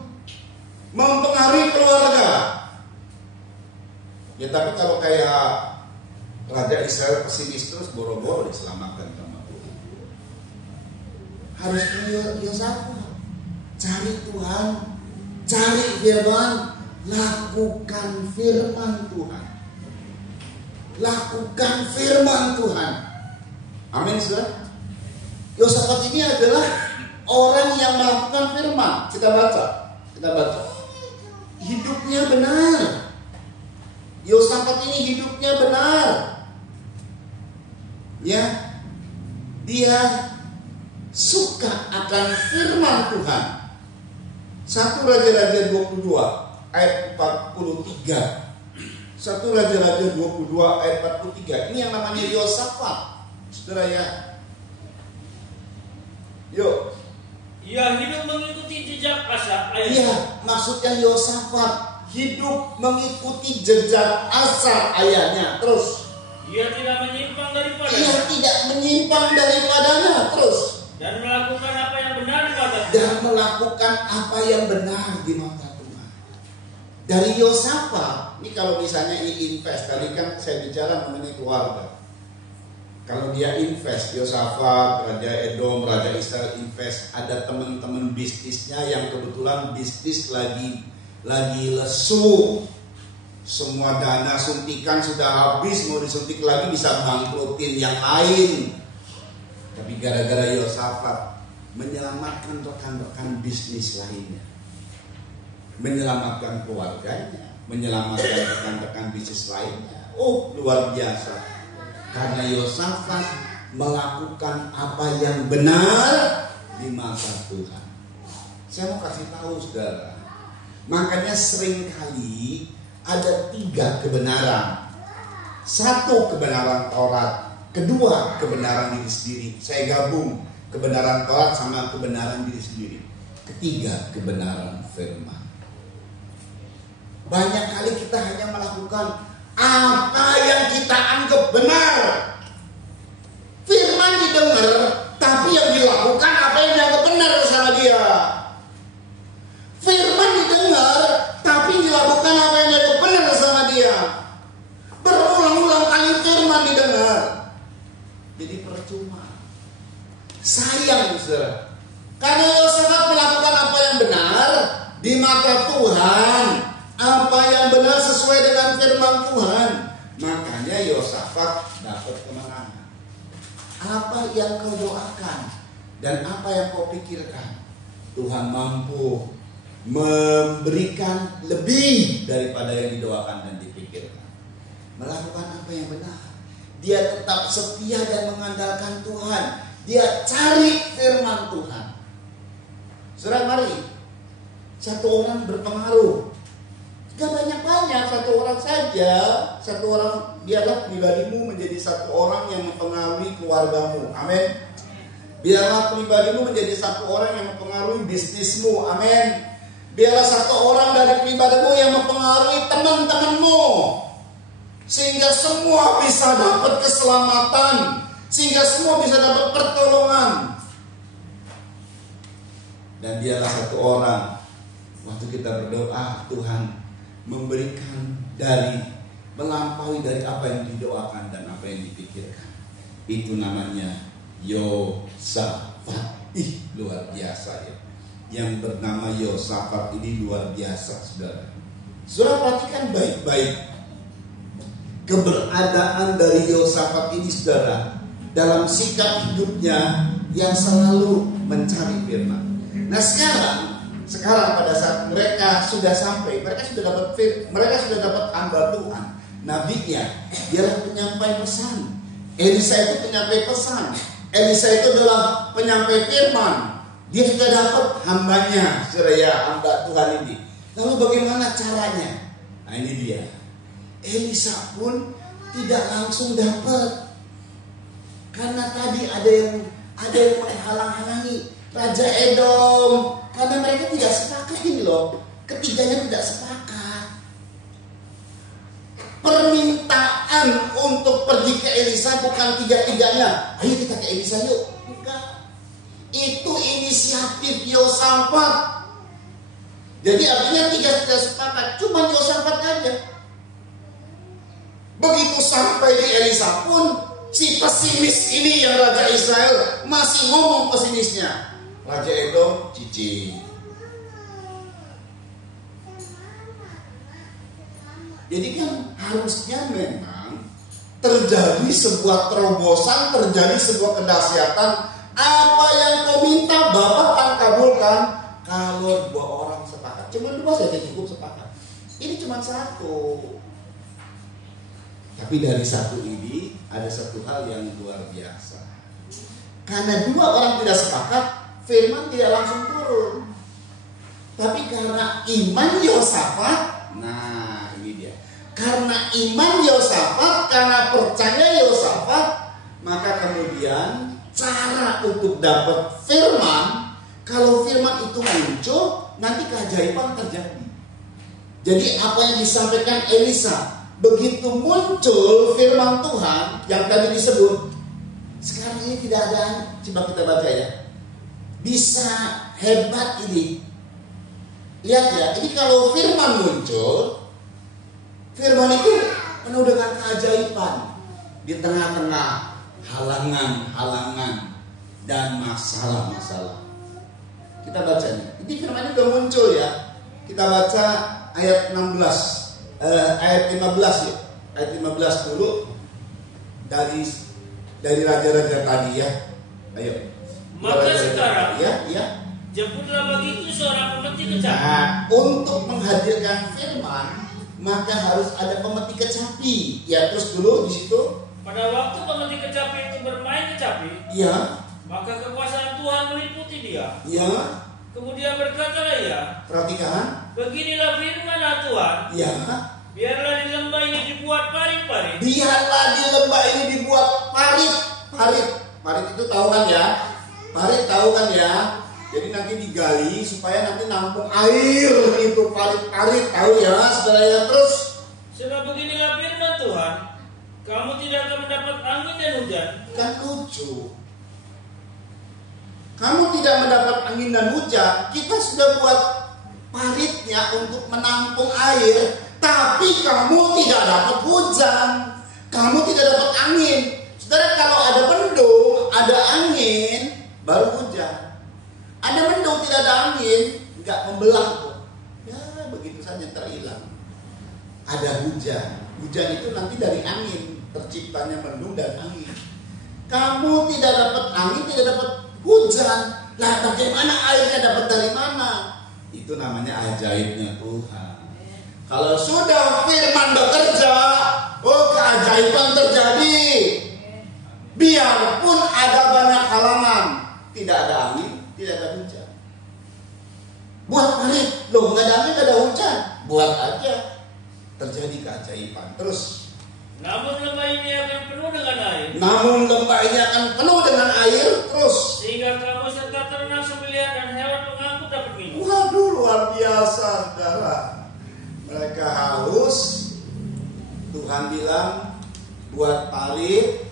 mempengaruhi keluarga. Ya tapi kalau kayak Raja Israel pesimis terus, boro-boro diselamatkan sama Tuhan. Harus Yosafat, cari Tuhan, cari firman, lakukan firman Tuhan. Lakukan firman Tuhan. Amin saudara. Yosafat ini adalah orang yang melakukan firman. Kita baca. Hidupnya benar. Yosafat ini hidupnya benar. Ya, dia suka akan firman Tuhan. 1 Raja-Raja 22 ayat 43. 1 Raja-Raja 22 ayat 43. Ini yang namanya Yosafat. Saudara ya. Yuk. Ia hidup mengikuti jejak Asa ayahnya. Iya, maksudnya Yosafat hidup mengikuti jejak Asa ayahnya. Terus Ia tidak menyimpang daripadanya. Ia tidak menyimpang daripadanya. Terus Dan melakukan apa yang benar di mata Tuhan. dan melakukan apa yang benar di mata Tuhan. Dari Yosafat, ini kalau misalnya ini invest, tadi kan saya bicara mengenai keluarga. Kalau dia invest, Yosafat, Raja Edom, Raja Israel invest, ada teman-teman bisnisnya yang kebetulan bisnis lagi lesu. Semua dana suntikan sudah habis, mau disuntik lagi bisa bangkrutin yang lain. Tapi gara-gara Yosafat menyelamatkan rekan-rekan bisnis lainnya, menyelamatkan keluarganya, menyelamatkan rekan-rekan bisnis lainnya. Oh, luar biasa. Karena Yosafat melakukan apa yang benar di mata Tuhan. Saya mau kasih tahu saudara, makanya seringkali ada 3 kebenaran. 1 kebenaran Taurat, 2 kebenaran diri sendiri. Saya gabung kebenaran Taurat sama kebenaran diri sendiri. 3 kebenaran firman. Banyak kali kita hanya melakukan apa yang kita anggap benar. Firman didengar, tapi yang dilakukan apa yang dianggap benar sama dia. Firman didengar, tapi dilakukan apa yang dianggap benar sama dia. Berulang-ulang kali firman didengar, jadi percuma. Sayang saudara. Karena Yosafat melakukan apa yang benar di mata Tuhan, apa yang benar sesuai dengan firman Tuhan, makanya Yosafat dapat kemenangan. Apa yang kau doakan dan apa yang kau pikirkan, Tuhan mampu memberikan lebih daripada yang didoakan dan dipikirkan. Melakukan apa yang benar dia tetap setia dan mengandalkan Tuhan. Dia cari firman Tuhan. Saudara, mari, satu orang berpengaruh. Gak banyak-banyak, satu orang saja. Satu orang, biarlah pribadimu menjadi satu orang yang mempengaruhi keluargamu. Amin. Biarlah pribadimu menjadi satu orang yang mempengaruhi bisnismu. Amin. Biarlah satu orang dari pribadimu yang mempengaruhi teman-temanmu, sehingga semua bisa dapat keselamatan, sehingga semua bisa dapat pertolongan. Dan biarlah satu orang, waktu kita berdoa, Tuhan memberikan dari melampaui dari apa yang didoakan dan apa yang dipikirkan. Itu namanya Yosafat. Luar biasa ya. Yang bernama Yosafat ini luar biasa, saudara. Saudara perhatikan baik-baik keberadaan dari Yosafat ini, saudara, dalam sikap hidupnya yang selalu mencari firman. Nah sekarang pada saat mereka sudah sampai, mereka sudah dapat hamba Tuhan, nabinya, dialah penyampai pesan. Elisa itu penyampai pesan. Elisa itu adalah penyampai firman. Dia sudah dapat hambanya, saudara ya, hamba Tuhan ini. Lalu bagaimana caranya? Nah ini dia. Elisa pun tidak langsung dapat, karena tadi ada yang menghalang-halangi. Raja Edom, karena mereka tidak sepakat ini loh. Ketiganya tidak sepakat. Permintaan untuk pergi ke Elisa bukan tiga-tiganya, ayo kita ke Elisa yuk. Bukan. Itu inisiatif Yosafat. Jadi artinya tiga tidak sepakat, cuma Yosafat aja. Begitu sampai di Elisa pun, si pesimis ini yang Raja Israel masih ngomong pesimisnya. Raja Edom cici. Jadi kan harusnya memang terjadi sebuah terobosan, terjadi sebuah kedahsyatan. Apa yang kau minta Bapak akan kabulkan kalau dua orang sepakat. Cuma dua saja cukup sepakat. Ini cuma satu. Tapi dari satu ini ada satu hal yang luar biasa. Karena dua orang tidak sepakat, firman tidak langsung turun. Tapi karena iman Yosafat, nah ini dia. Karena iman Yosafat, karena percaya Yosafat, maka kemudian cara untuk dapat firman, kalau firman itu muncul, nanti keajaiban terjadi. Jadi apa yang disampaikan Elisa, begitu muncul firman Tuhan yang tadi disebut, sekarang ini tidak ada. Coba kita baca ya. Bisa hebat ini. Lihat ya, ini kalau firman muncul, firman itu penuh dengan keajaiban di tengah-tengah halangan-halangan dan masalah-masalah. Kita baca nih. Ini firman sudah muncul ya. Kita baca ayat 16, ayat 15 ya. Ayat 15 dulu dari raja-raja tadi ya. Ayo. Maka sekarang ya. Jemputlah bagiku seorang pemetik kecapi. Nah, untuk menghadirkan firman, maka harus ada pemetik kecapi. Ya, terus dulu di situ. Pada waktu pemetik kecapi itu bermain kecapi, Ya. maka kekuasaan Tuhan meliputi dia. Ya. Kemudian berkatalah ia, Perhatikan. beginilah firman Tuhan. Ya. Biarlah di lembah ini dibuat parit-parit. Biarlah di lembah ini dibuat parit. Parit itu tahu kan ya? Parit tahu kan ya? Jadi nanti digali supaya nanti nampung air itu parit-parit, tahu ya, saudara ya. Terus Sebab beginilah firman Tuhan, kamu tidak akan mendapat angin dan hujan. kan lucu. Kamu tidak mendapat angin dan hujan. Kita sudah buat paritnya untuk menampung air, tapi kamu tidak dapat hujan. Kamu tidak dapat angin. Saudara, kalau ada mendung, ada angin, baru hujan. Ada mendung, tidak ada angin, nggak membelah tuh. Ya begitu saja terhilang. Ada hujan. Hujan itu nanti dari angin, terciptanya mendung dan angin. Kamu tidak dapat angin, tidak dapat hujan. Lah bagaimana airnya dapat dari mana? Itu namanya ajaibnya Tuhan. Kalau sudah firman bekerja, keajaiban terjadi. Biarpun ada banyak halangan, tidak ada angin, tidak ada hujan. Buat parit, loh nggak ada angin, nggak ada hujan, buat aja terjadi keajaiban. Terus. Namun lembah ini akan penuh dengan air. Terus. Sehingga kamu serta ternak sembelihan dan hewan pengangkut dapat minum. Waduh, luar biasa, saudara. Mereka haus. Tuhan bilang buat parit.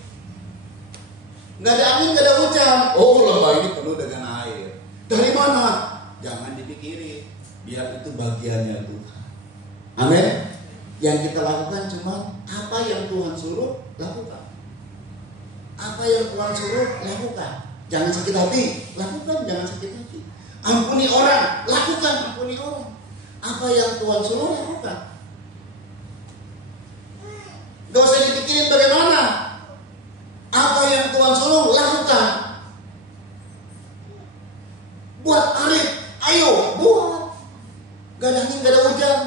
Nggak ada angin, nggak ada hujan. Oh, lembah ini penuh dengan air. Dari mana? Jangan dipikirin. Biar itu bagiannya Tuhan. Amin. Yang kita lakukan cuma apa yang Tuhan suruh lakukan. Apa yang Tuhan suruh lakukan. Jangan sakit hati, lakukan. Jangan sakit hati. Ampuni orang, lakukan. Ampuni orang. Apa yang Tuhan suruh lakukan. Gak usah dipikirin bagaimana. Apa yang Tuhan suruh lakukan. Buat parit, ayo buat. Gak ada angin, gak ada hujan.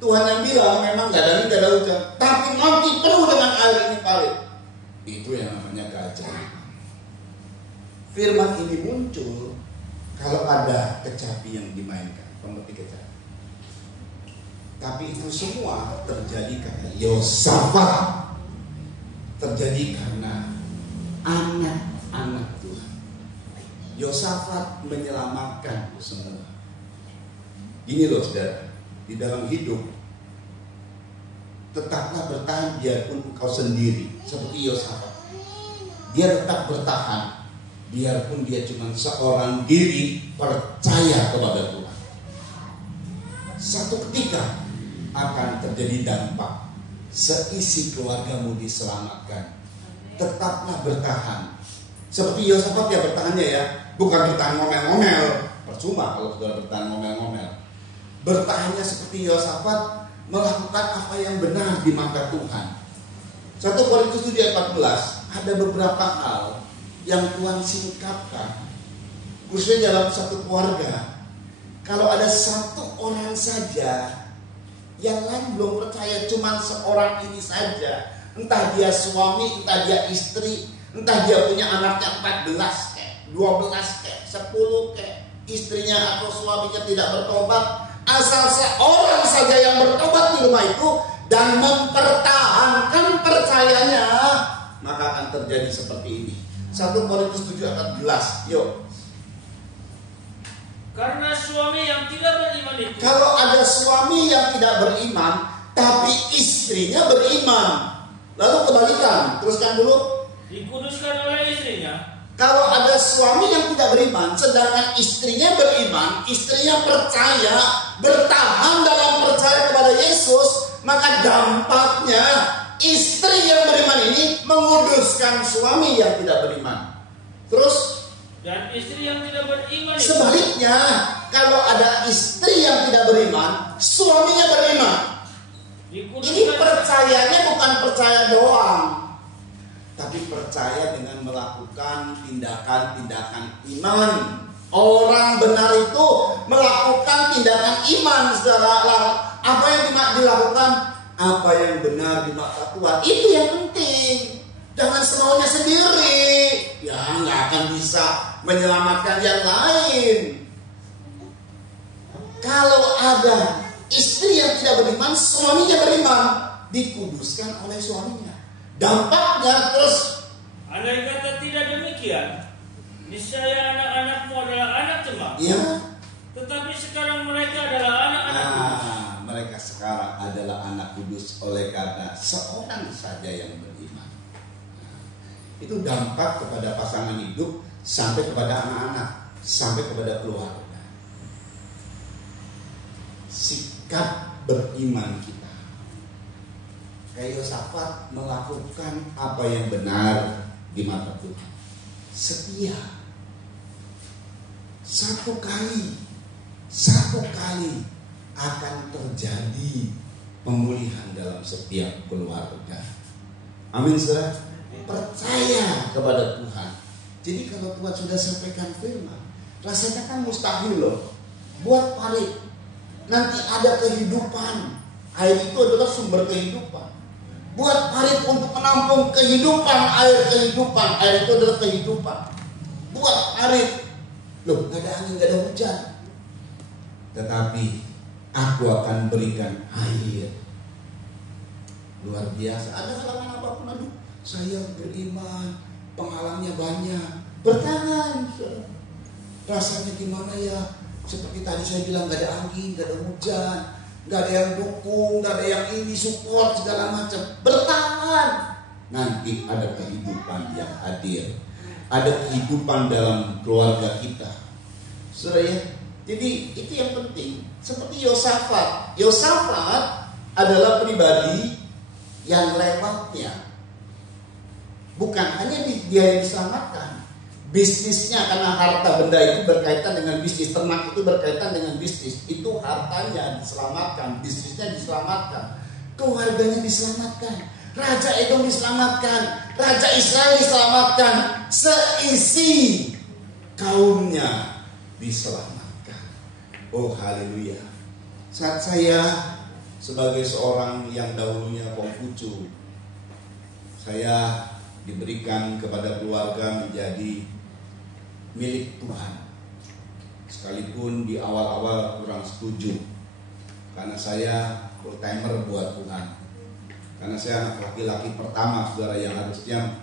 Tuhan yang bilang memang gak ada angin, gak ada hujan, tapi nanti penuh dengan air ini parit. Itu yang namanya keajaiban. Firman ini muncul kalau ada kecapi yang dimainkan, pemetik kecapi. Tapi itu semua terjadi karena Yosafat. Terjadi karena anak-anak Tuhan. Yosafat menyelamatkan semua. Gini loh saudara, di dalam hidup tetaplah bertahan biarpun engkau sendiri. Seperti Yosafat, dia tetap bertahan biarpun dia cuma seorang diri percaya kepada Tuhan. Satu ketika akan terjadi dampak, seisi keluargamu diselamatkan. Tetaplah bertahan. Seperti Yosafat ya bertahannya ya, bukan bertahan ngomel-ngomel. Percuma kalau saudara bertahan ngomel-ngomel. Bertahannya seperti Yosafat, melakukan apa yang benar di mata Tuhan. 1 Korintus 7:14, ada beberapa hal yang Tuhan singkapkan, khususnya dalam satu keluarga. Kalau ada satu orang saja, yang lain belum percaya, cuma seorang ini saja. Entah dia suami, entah dia istri, entah dia punya anaknya 14 kayak, 12 kayak, 10 kayak, istrinya atau suaminya tidak bertobat. Asal seorang saja yang bertobat di rumah itu dan mempertahankan percayanya, maka akan terjadi seperti ini. 1 Korintus 7:14. Yuk. Karena suami yang tidak beriman itu, kalau ada suami yang tidak beriman tapi istrinya beriman, lalu kebalikan, teruskan dulu. dikuduskan oleh istrinya. Kalau ada suami yang tidak beriman, sedangkan istrinya beriman, istrinya percaya, bertahan dalam percaya kepada Yesus, maka dampaknya istri yang beriman ini menguduskan suami yang tidak beriman. Terus, Dan istri yang tidak beriman itu, sebaliknya, kalau ada istri yang tidak beriman, suaminya beriman. Ini dikuduskan. percayanya bukan percaya doang, tapi percaya dengan melakukan tindakan-tindakan iman. Orang benar itu melakukan tindakan iman, saudara. Apa yang dilakukan? Apa yang benar di mata Tuhan. Itu yang penting. Jangan semaunya sendiri. Ya nggak akan bisa menyelamatkan yang lain. Kalau ada istri yang tidak beriman, suaminya beriman, dikuduskan oleh suaminya. Dampaknya terus. Andai kata tidak demikian, niscaya anak-anakmu adalah anak cemang. Ya. Tetapi sekarang mereka adalah anak-anak kudus. Mereka sekarang adalah anak kudus oleh karena seorang saja yang beriman. Itu dampak kepada pasangan hidup, sampai kepada anak-anak, sampai kepada keluarga. Sikap beriman kita. Kayak Yosafat melakukan apa yang benar di mata Tuhan. Setia. Satu kali akan terjadi pemulihan dalam setiap keluarga. Amin, saudara. Percaya kepada Tuhan. Jadi kalau Tuhan sudah sampaikan firman, rasanya kan mustahil loh. Buat parit, nanti ada kehidupan. Air itu adalah sumber kehidupan. Buat parit untuk menampung kehidupan, air kehidupan. Air itu adalah kehidupan. Buat parit. Loh, gak ada angin, gak ada hujan. Tetapi aku akan berikan air. Luar biasa. Ada halangan apapun, aduh, saya beriman, pengalamannya banyak. Bertahan. Rasanya gimana ya? Seperti tadi saya bilang, gak ada angin, gak ada hujan, gak ada yang dukung, gak ada yang ini support segala macam. Bertahan. Nanti ada kehidupan yang hadir. Ada kehidupan dalam keluarga kita. Saudara ya. Jadi itu yang penting. Seperti Yosafat. Yosafat adalah pribadi yang lewatnya bukan hanya dia yang diselamatkan. Bisnisnya, karena harta benda itu berkaitan dengan bisnis. Ternak itu berkaitan dengan bisnis. Itu hartanya diselamatkan. Bisnisnya diselamatkan. Keluarganya diselamatkan. Raja Edom diselamatkan. Raja Israel diselamatkan. Seisi kaumnya diselamatkan. Oh haleluya. Saat saya sebagai seorang yang dahulunya Konghucu, saya diberikan kepada keluarga menjadi milik Tuhan. Sekalipun di awal-awal kurang setuju, karena saya full timer buat Tuhan. Karena saya anak laki-laki pertama, saudara, yang harusnya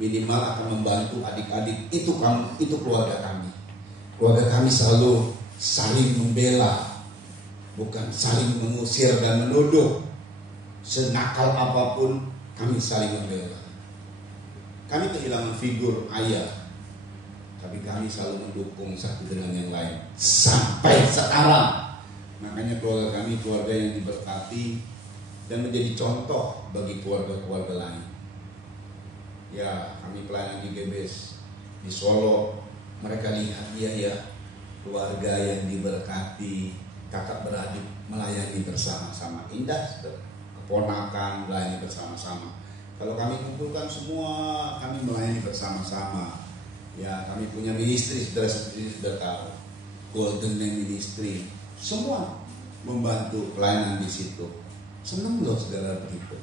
minimal akan membantu adik-adik. Itu keluarga kami. Keluarga kami selalu saling membela, bukan saling mengusir dan menuduh. Senakal apapun kami saling membela. Kami kehilangan figur ayah, tapi kami selalu mendukung satu dengan yang lain sampai sekarang. Makanya keluarga kami keluarga yang diberkati dan menjadi contoh bagi keluarga-keluarga lain. Ya, kami pelayanan di GBS di Solo, mereka lihat dia ya keluarga yang diberkati, kakak beradik melayani bersama-sama. Indah, keponakan melayani bersama-sama. Kalau kami kumpulkan semua, kami melayani bersama-sama. Ya, kami punya ministry, saudara-saudari sudah tahu, Golden Name Ministry, semua membantu pelayanan di situ. Senang loh saudara begitu.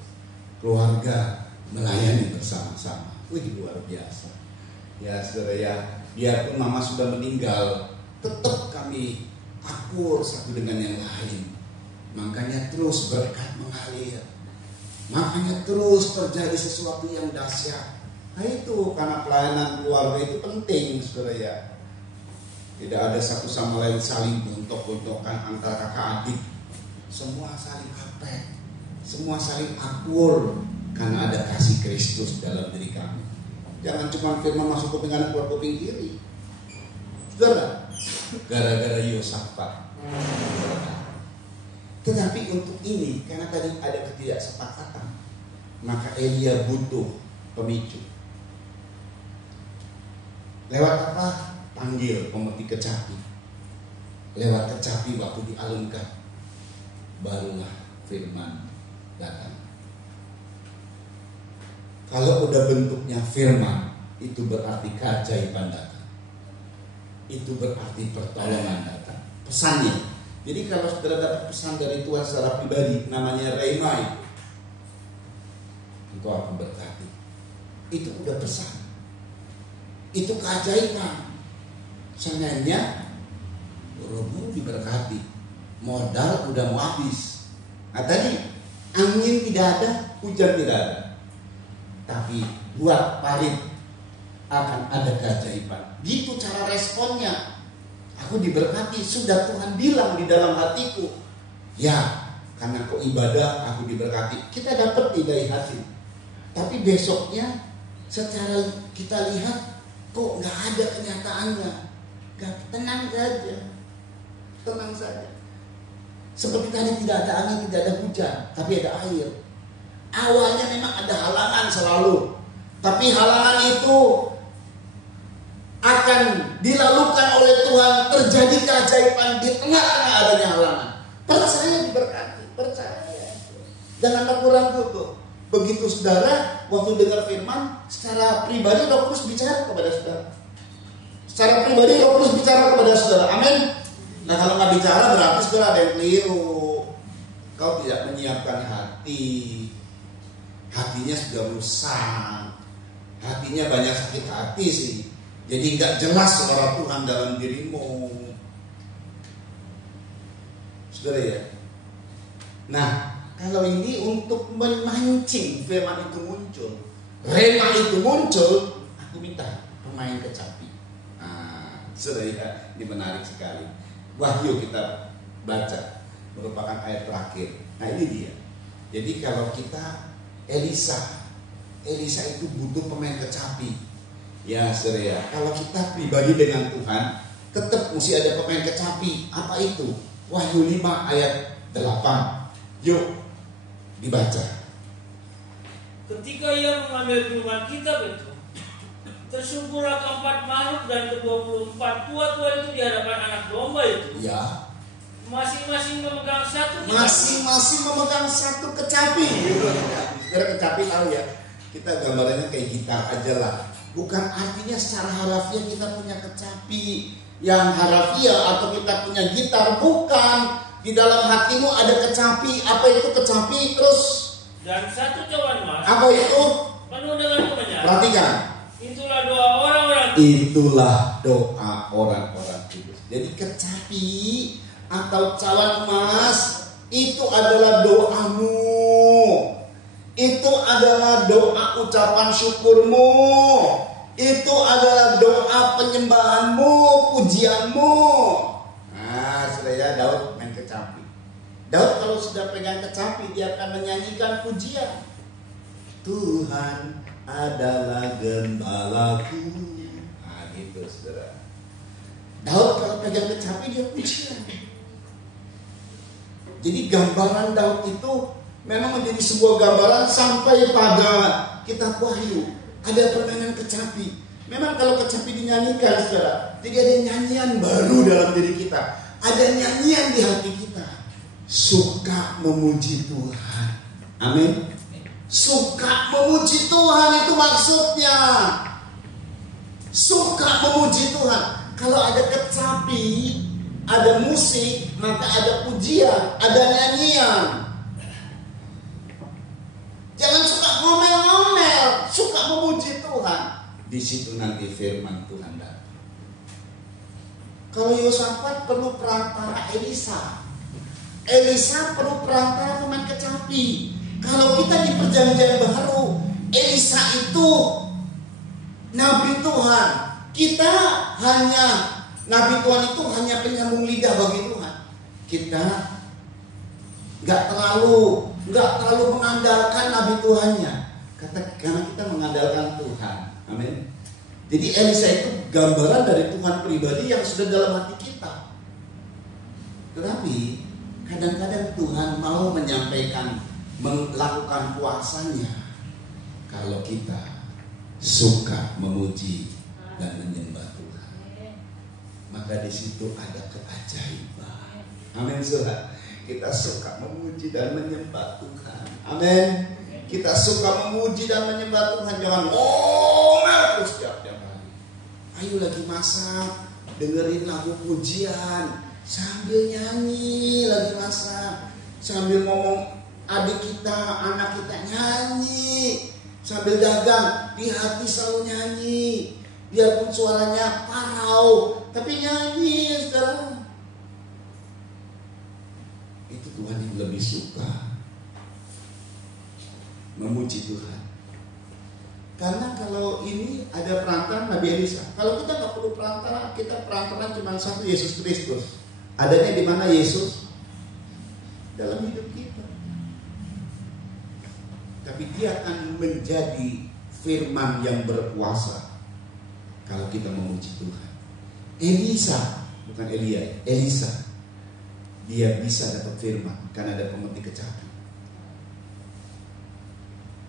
Keluarga melayani bersama-sama. Wih, luar biasa. Ya saudara ya, biarpun mama sudah meninggal, tetap kami akur satu dengan yang lain. Makanya terus berkat mengalir. Makanya terus terjadi sesuatu yang dahsyat. Nah itu karena pelayanan keluarga itu penting, saudara ya. Tidak ada satu sama lain saling bontok-bontokan antara kakak adik. Semua saling apek, semua saling akur karena ada kasih Kristus dalam diri kami. Jangan cuma firman masuk kuping kanan keluar kuping kiri. Saudara, gara-gara Yosafat. Tetapi untuk ini, karena tadi ada ketidaksepakatan, maka Elia butuh pemicu. Lewat apa? Panggil pemetik kecapi. Lewat kecapi waktu dialunkan, barulah firman datang. Kalau udah bentuknya firman, itu berarti keajaiban datang. Itu berarti pertolongan datang. Pesannya. Jadi kalau saudara dapat pesan dari Tuhan secara pribadi, namanya Rema itu, engkau akan berkati. Itu udah pesan. Itu keajaiban. Sebenarnya buru-buru diberkati, modal udah mau habis. Nah tadi angin tidak ada, hujan tidak ada, tapi buat parit akan ada keajaiban. Gitu cara responnya. Aku diberkati, sudah Tuhan bilang di dalam hatiku. Ya, karena kau ibadah aku diberkati. Kita dapat dari hati. Tapi besoknya secara kita lihat kok nggak ada kenyataannya. Gak, tenang saja. Tenang saja. Seperti tadi tidak ada angin, tidak ada hujan, tapi ada air. Awalnya memang ada halangan selalu. Tapi halangan itu akan dilalukan oleh Tuhan, terjadi keajaiban di tengah-tengah adanya halangan. Percaya diberkati, percaya. Jangan ragu ragu. Begitu saudara, waktu dengar firman, secara pribadi Roh Kudus bicara kepada saudara. Secara pribadi Roh Kudus bicara kepada saudara. Amin. Nah kalau nggak bicara berarti sudah ada yang keliru. Kau tidak menyiapkan hati, hatinya sudah rusak, hatinya banyak sakit hati sih. Jadi nggak jelas suara Tuhan dalam dirimu, saudara ya. Nah kalau ini untuk memancing firman itu muncul, rema itu muncul, aku minta pemain kecapi. Nah, saudara ya, ini menarik sekali. Wahyu kita baca merupakan ayat terakhir. Nah ini dia. Jadi kalau kita Elisa itu butuh pemain kecapi. Ya saudara ya, kalau kita pribadi dengan Tuhan tetap mesti ada pemain kecapi. Apa itu? Wahyu 5 ayat 8. Yuk dibaca. Ketika ia mengambil firman kitab itu, tersungkurlah keempat makhluk dan ke-24 tua-tua itu di hadapan anak domba itu. Ya. Masing-masing memegang satu kecapi. Masing-masing memegang satu kecapi. Saudara kecapi tahu ya. Kita gambarannya kayak gitar aja lah. Bukan artinya secara harafiah kita punya kecapi yang harafiah atau kita punya gitar. Bukan. Di dalam hatimu ada kecapi. Apa itu kecapi? Terus. Dan satu cawan emas. Apa itu? Penuh dengan kemenyan. Perhatikan. Itulah doa orang-orang. Itulah doa orang-orang kudus. Jadi kecapi atau cawan emas itu adalah doamu. Itu adalah doa ucapan syukurmu. Itu adalah doa penyembahanmu, pujianmu. Nah, sudah ya, Daud main kecapi. Daud kalau sudah pegang kecapi, dia akan menyanyikan pujian. Tuhan adalah gembalaku. Nah, gitu saudara. Daud kalau pegang kecapi dia pujian. Jadi gambaran Daud itu memang menjadi sebuah gambaran sampai pada kitab Wahyu. Ada permainan kecapi. Memang kalau kecapi dinyanyikan saudara, jadi ada nyanyian baru dalam diri kita. Ada nyanyian di hati kita. Suka memuji Tuhan. Amin. Suka memuji Tuhan itu maksudnya. Suka memuji Tuhan. Kalau ada kecapi, ada musik, maka ada pujian, ada nyanyian. Jangan suka ngomel-ngomel, suka memuji Tuhan. Di situ nanti firman Tuhan datang. Kalau Yosafat perlu perantara Elisa. Elisa perlu perantara pemain kecapi. Kalau kita di perjanjian baru, Elisa itu nabi Tuhan. Kita hanya nabi Tuhan itu hanya penyambung lidah bagi Tuhan. Kita nggak terlalu mengandalkan nabi Tuhannya. Karena kita mengandalkan Tuhan. Amin. Jadi Elisa itu gambaran dari Tuhan pribadi yang sudah dalam hati kita. Tetapi kadang-kadang Tuhan mau menyampaikan, melakukan kuasanya kalau kita suka memuji dan menyembah Tuhan. Maka di situ ada keajaiban. Amin saudara. Kita suka memuji dan menyembah Tuhan. Amin. Kita suka memuji dan menyembah Tuhan. Jangan ngomel terus tiap hari. Ayo lagi masak, dengerin lagu pujian, sambil nyanyi lagi masak, sambil ngomong adik kita, anak kita nyanyi, sambil dagang di hati selalu nyanyi, biarpun suaranya parau tapi nyanyi saudara. Itu Tuhan yang lebih suka, memuji Tuhan. Karena kalau ini ada perantara Nabi Elisa. Kalau kita nggak perlu perantara, kita perantara cuma satu, Yesus Kristus. Adanya di mana Yesus? Dalam hidup kita. Tapi dia akan menjadi firman yang berkuasa kalau kita memuji Tuhan. Elisa, bukan Elia, Elisa, dia bisa dapat firman karena ada pemetik kecapi.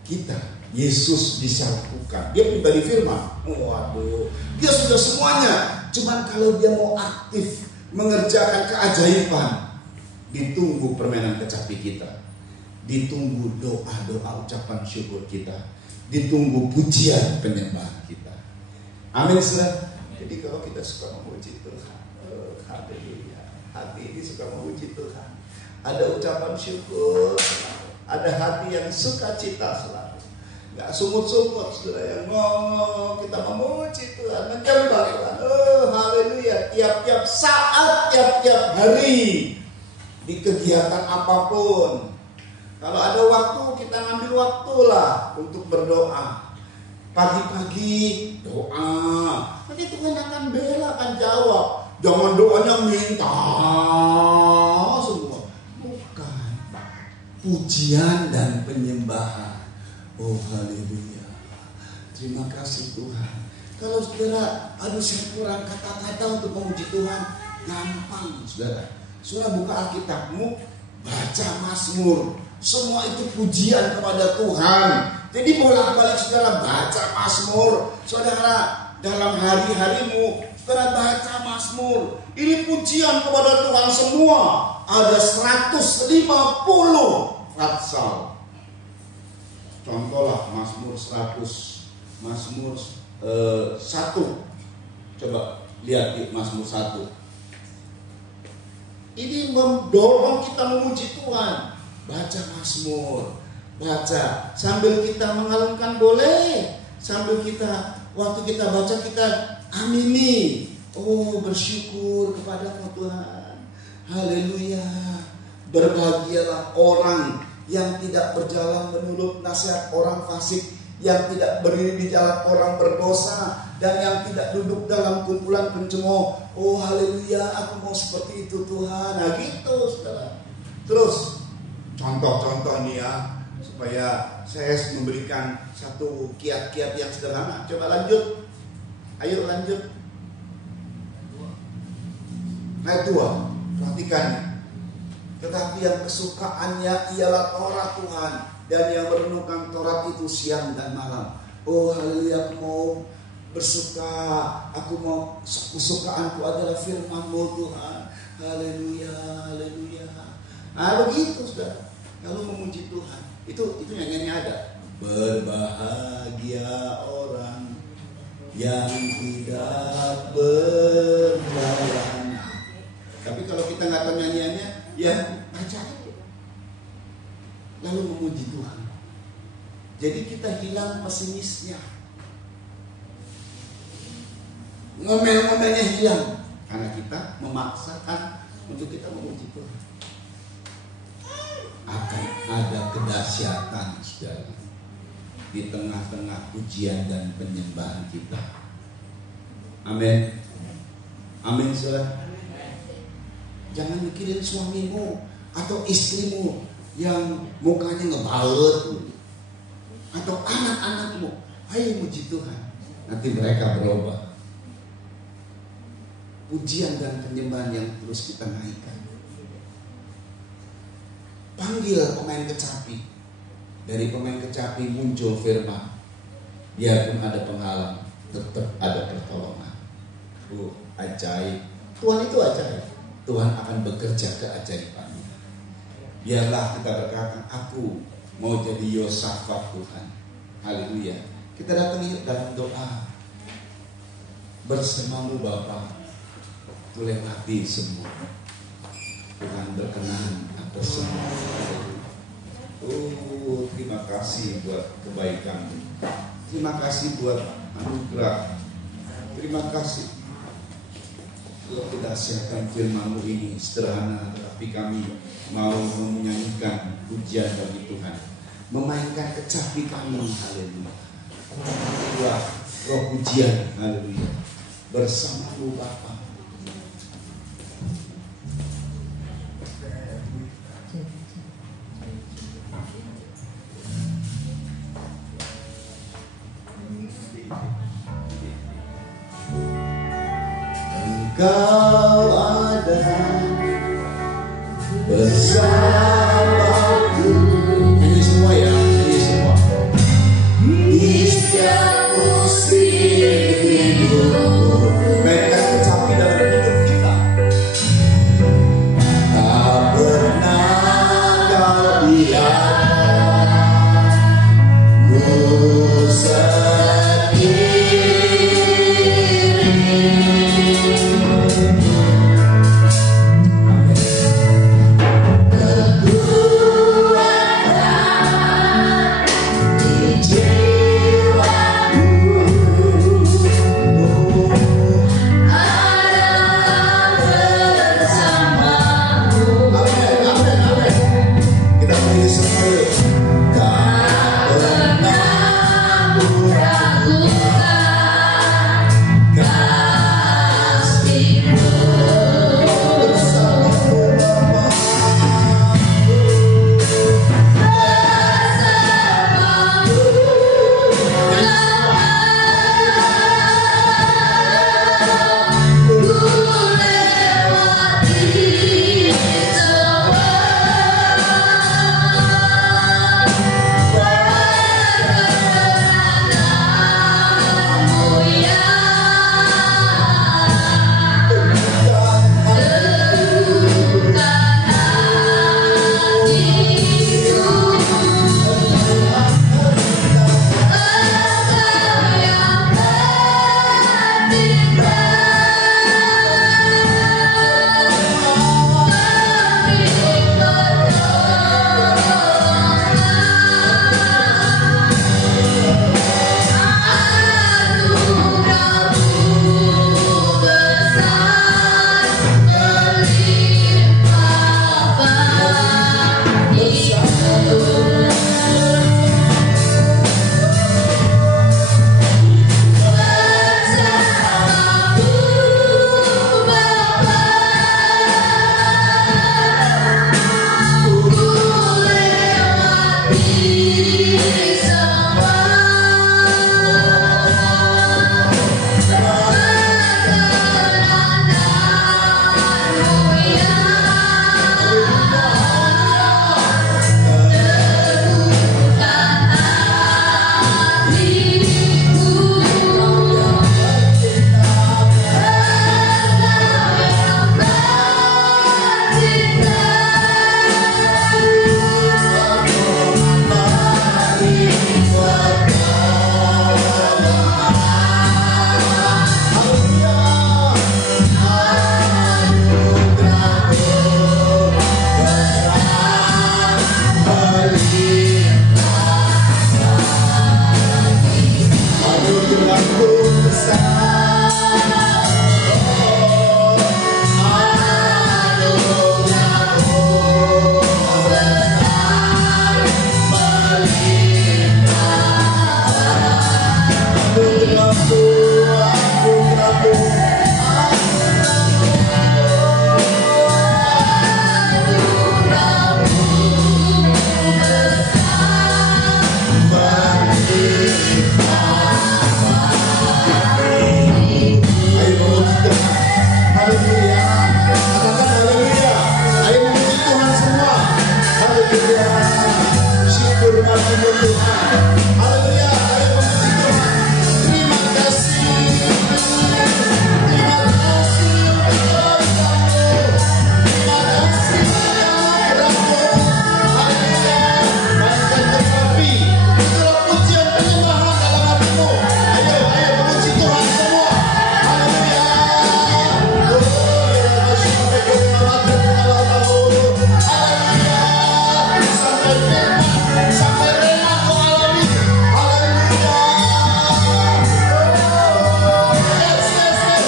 Kita, Yesus bisa lakukan. Dia pribadi firman. Waduh, dia sudah semuanya. Cuman kalau dia mau aktif mengerjakan keajaiban, ditunggu permainan kecapi kita, ditunggu doa-doa ucapan syukur kita, ditunggu pujian penyembahan kita. Amin saudara. Jadi kalau kita suka memuji Tuhan, haleluya. Hati ini suka memuji Tuhan. Ada ucapan syukur, ada hati yang sukacita selalu. Gak sumut-sumut, saudara, yang ngomong, kita memuji Tuhan, menyembah Tuhan. Oh, haleluya. Tiap-tiap saat, tiap-tiap hari, di kegiatan apapun. Kalau ada waktu, kita ngambil waktulah untuk berdoa. Pagi-pagi doa, nanti Tuhan akan bela, akan jawab. Jangan doanya minta semua. Bukan. Pujian dan penyembahan. Oh, haleluya. Terima kasih Tuhan. Kalau saudara, aduh saya kurang kata-kata untuk memuji Tuhan, gampang saudara. Saudara buka Alkitabmu, baca Mazmur. Semua itu pujian kepada Tuhan. Jadi bolak-balik saudara baca Mazmur. Saudara dalam hari-harimu, saudara baca Mazmur. Ini pujian kepada Tuhan semua. Ada 150 Fatsal. Contohlah Mazmur 100, Mazmur 1. Coba lihat di Mazmur 1. Ini mendorong kita memuji Tuhan. Baca Mazmur, baca sambil kita mengalunkan boleh, sambil kita waktu kita baca kita amini. Oh, bersyukur kepada Tuhan. Haleluya. Berbahagialah orang yang tidak berjalan menurut nasihat orang fasik, yang tidak berdiri di jalan orang berdosa, dan yang tidak duduk dalam kumpulan pencemooh. Oh haleluya, aku mau seperti itu Tuhan. Nah gitu saudara. Terus contoh-contoh nih ya, supaya saya memberikan satu kiat-kiat yang sederhana. Coba lanjut. Ayo lanjut. Ayat 2. Perhatikan. Tetapi yang kesukaannya ialah Taurat Tuhan, dan yang merenungkan Taurat itu siang dan malam. Oh haleluya, aku mau bersuka, aku mau kesukaanku adalah firman-Mu Tuhan. Haleluya, haleluya. Nah begitu saudara, kalau memuji Tuhan, itu nyanyiannya ada. Berbahagia orang yang tidak berjalan. Tapi kalau kita nggak tahu nyanyiannya, ya baca aja. Lalu memuji Tuhan. Jadi kita hilang pesimisnya. Ngomel-ngomelnya hilang. Karena kita memaksakan untuk kita memuji Tuhan. Akan ada kedahsyatan saudara di tengah-tengah pujian dan penyembahan kita. Amin. Amin saudara. Jangan mikirin suamimu atau istrimu yang mukanya ngebaut, atau anak-anakmu. Ayo muji Tuhan, nanti mereka berubah. Pujian dan penyembahan yang terus kita naikkan. Panggil pemain kecapi. Dari pemain kecapi muncul firman. Biarpun ada penghalang, tetap ada pertolongan. Ajaib. Tuhan itu ajaib. Tuhan akan bekerja keajaibannya. Biarlah kita berkata, aku mau jadi Yosafat Tuhan. Haleluya. Kita datang dalam doa. Bersamamu Bapa, lewati semua. Tuhan berkenan atas semua. Oh, terima kasih buat kebaikan. Terima kasih buat anugerah. Terima kasih buat kedahsyatan firman-Mu ini. Sederhana, tetapi kami mau menyanyikan pujian bagi Tuhan, memainkan kecapi kami. Haleluya. Itulah roh pujian. Haleluya. Bersama-Mu Bapa. Engkau ada bersamaku. Ini semua ya, ini semua. Di setiap musim hidup. Mainkan kecapi dalam hidup kita. Tak pernah kau biarkanku sendiri. haleluya. Katakan haleluya. Ayo memuji Tuhan semua. Haleluya. Syukur bagimu Tuhan. Haleluya. Ayo memuji Tuhan. Terima kasih. Terima kasih untuk kamu. Terima kasih Rabu. Haleluya. Mainkan tetapi itulah pujian penyembahan dalam hatimu. Ayo memuji Tuhan semua. Haleluya. Sampai firman, sampai rela kau alami. Haleluya. Yes, yes, yes.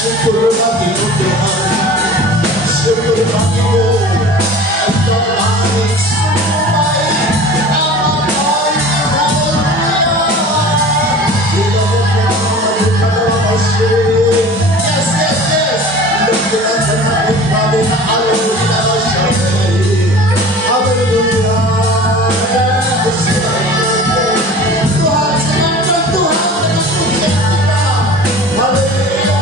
Syukur bagimu Tuhan. Syukur bagimu. Engkau baik, sungguh baik, amat baik. Haleluya. Yes, yes, yes. Haleluya. Tuhan senangkan Tuhan dengan pujian kita. Haleluya.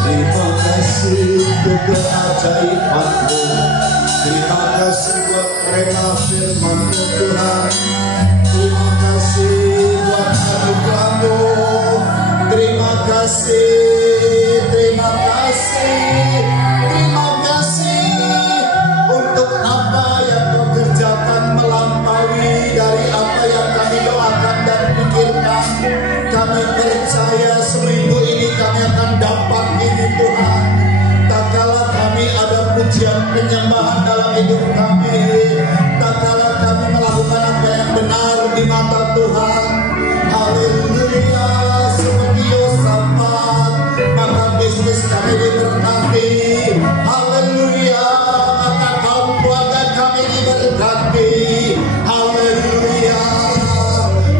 Terima kasih untuk keajaiban-Mu. Terima kasih buat rema firman-Mu Tuhan. Terima kasih buat anugerah-Mu. Terima kasih, terima kasih, terima kasih untuk apa yang Kau kerjakan melampaui dari apa yang kami doakan dan pikirkan. Kami percaya seminggu ini kami akan dapat ini Tuhan. Tak kala kami ada pujian penyembahan dalam hidup kami, tak kala kami melakukan apa yang benar di mata Tuhan. Haleluya. Seperti Yosafat, maka bisnis kami diberkati. Haleluya. Maka kaum keluarga kami diberkati. Haleluya.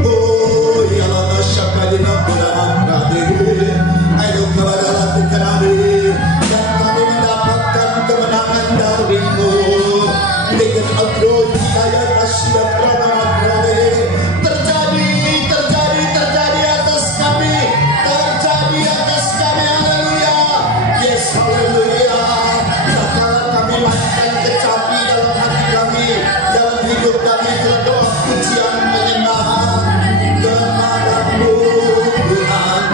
Oh ya Allah, syakadina bilaman kadir. Ayo kepada latih kenali. Dan kami mendapatkan kemenangan dari-Mu. Dengan adro hidayah asyik pranama prade. Terjadi atas kami. Terjadi atas kami. Haleluya. Yes, haleluya. Tak kala kami mainkan kecapi dalam hati kami, dalam hidup kami, doa pujian penyembahan kepada-Mu Tuhan.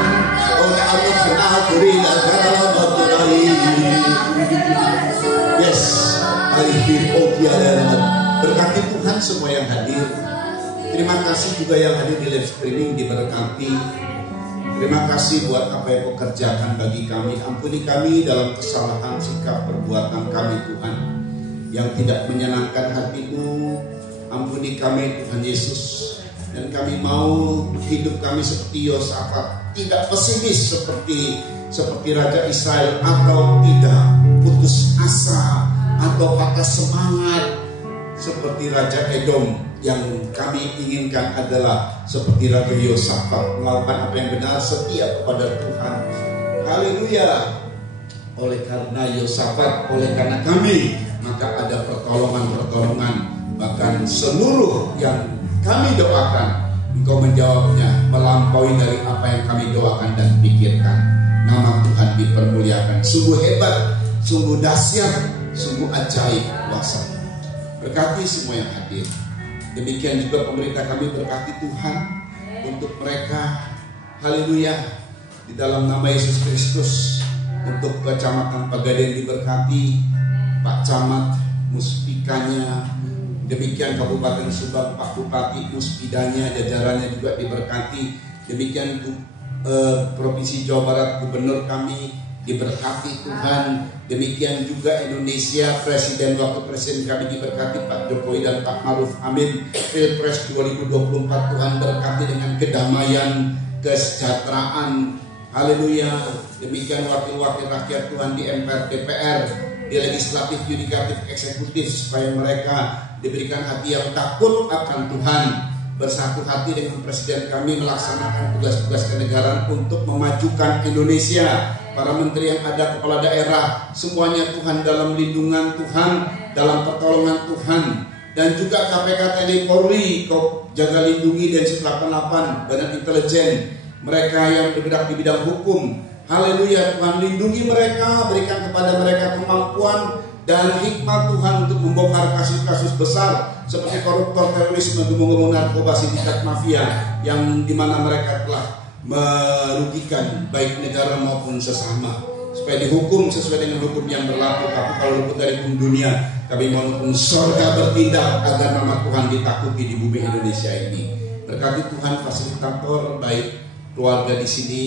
Oleh Allah senagurilah galau. Yes, alihir obialan. Berkati Tuhan semua yang hadir. Terima kasih juga yang hadir di live streaming diberkati. Terima kasih buat apa yang Kau kerjakan bagi kami. Ampuni kami dalam kesalahan sikap perbuatan kami Tuhan yang tidak menyenangkan hati-Mu. Ampuni kami Tuhan Yesus. Dan kami mau hidup kami seperti Yosafat, tidak pesimis seperti Raja Israel, atau tidak putus asa atau patah semangat seperti Raja Edom. Yang kami inginkan adalah seperti Raja Yosafat, melakukan apa yang benar, setia kepada Tuhan. Haleluya. Oleh karena Yosafat, oleh karena kami, maka ada pertolongan. Bahkan seluruh yang kami doakan, Engkau menjawabnya melampaui dari apa yang kami doakan dan pikirkan. Nama Tuhan dipermuliakan. Sungguh hebat, sungguh dahsyat, sungguh ajaib kuasa. Berkati semua yang hadir. Demikian juga pemerintah kami, berkati Tuhan untuk mereka. Haleluya. Di dalam nama Yesus Kristus. Untuk Kecamatan Pegadaian diberkati, Pak Camat, Muspikanya. Demikian Kabupaten Subang, Pak Bupati, Muspidanya, jajarannya juga diberkati. Demikian Provinsi Jawa Barat, Gubernur kami, diberkati Tuhan. Demikian juga Indonesia, waktu presiden kami diberkati Pak Jokowi dan Pak Maruf Amin. Pilpres 2024 Tuhan berkati dengan kedamaian, kesejahteraan. Haleluya. Demikian wakil-wakil rakyat Tuhan di MPR, DPR, di legislatif, yudikatif, eksekutif, supaya mereka diberikan hati yang takut akan Tuhan, bersatu hati dengan presiden kami melaksanakan tugas-tugas kenegaraan untuk memajukan Indonesia. Para menteri yang ada, kepala daerah, semuanya Tuhan dalam lindungan Tuhan, dalam pertolongan Tuhan. Dan juga KPK, TNI, Polri, Kau jaga lindungi Densus 88, Badan Intelijen, mereka yang bergerak di bidang hukum. Haleluya, Tuhan lindungi mereka, berikan kepada mereka kemampuan dan hikmat Tuhan untuk membongkar kasus-kasus besar seperti koruptor, terorisme, gemung-gemung narkoba, sindikat mafia, yang dimana mereka telah merugikan baik negara maupun sesama, supaya dihukum sesuai dengan hukum yang berlaku. Tapi kalau luput dari hukum dunia, kami mohon surga bertindak agar nama Tuhan ditakuti di bumi Indonesia ini. Berkati Tuhan fasilitator baik keluarga di sini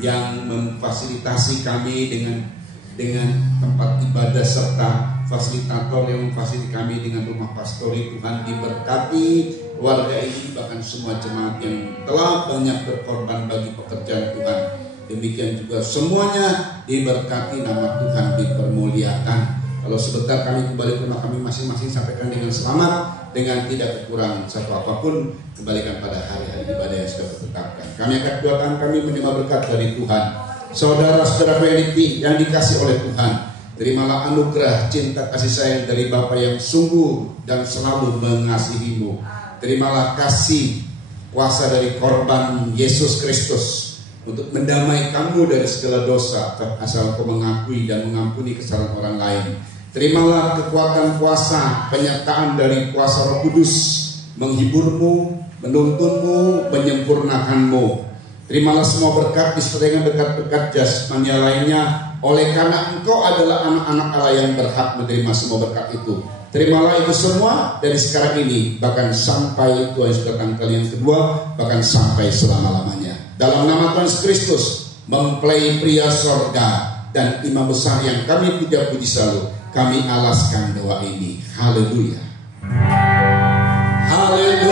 yang memfasilitasi kami dengan tempat ibadah, serta fasilitator yang memfasilitasi kami dengan rumah pastori. Tuhan diberkati keluarga ini, bahkan semua jemaat yang telah banyak berkorban bagi pekerjaan Tuhan. Demikian juga semuanya diberkati, nama Tuhan dipermuliakan. Kalau sebentar kami kembali ke rumah kami masing-masing, sampaikan dengan selamat, dengan tidak kekurangan satu apapun, kembalikan pada hari-hari ibadah yang sudah ditetapkan. Kami akan doakan kami menerima berkat dari Tuhan. Saudara-saudara yang dikasih oleh Tuhan, terimalah anugerah cinta kasih sayang dari Bapa yang sungguh dan selalu mengasihimu. Terimalah kasih kuasa dari korban Yesus Kristus untuk mendamai kamu dari segala dosa, asal kau mengakui dan mengampuni kesalahan orang lain. Terimalah kekuatan kuasa, penyertaan dari kuasa Roh Kudus, menghiburmu, menuntunmu, menyempurnakanmu. Terimalah semua berkat disertai dengan berkat-berkat jasmani lainnya, oleh karena engkau adalah anak-anak Allah yang berhak menerima semua berkat itu. Terimalah itu semua dari sekarang ini, bahkan sampai Tuhan Yesus datang kali yang kedua, bahkan sampai selama-lamanya. Dalam nama Tuhan Yesus Kristus, mempelai pria sorga dan imam besar yang kami puja-puji selalu, kami alaskan doa ini. Haleluya. Haleluya.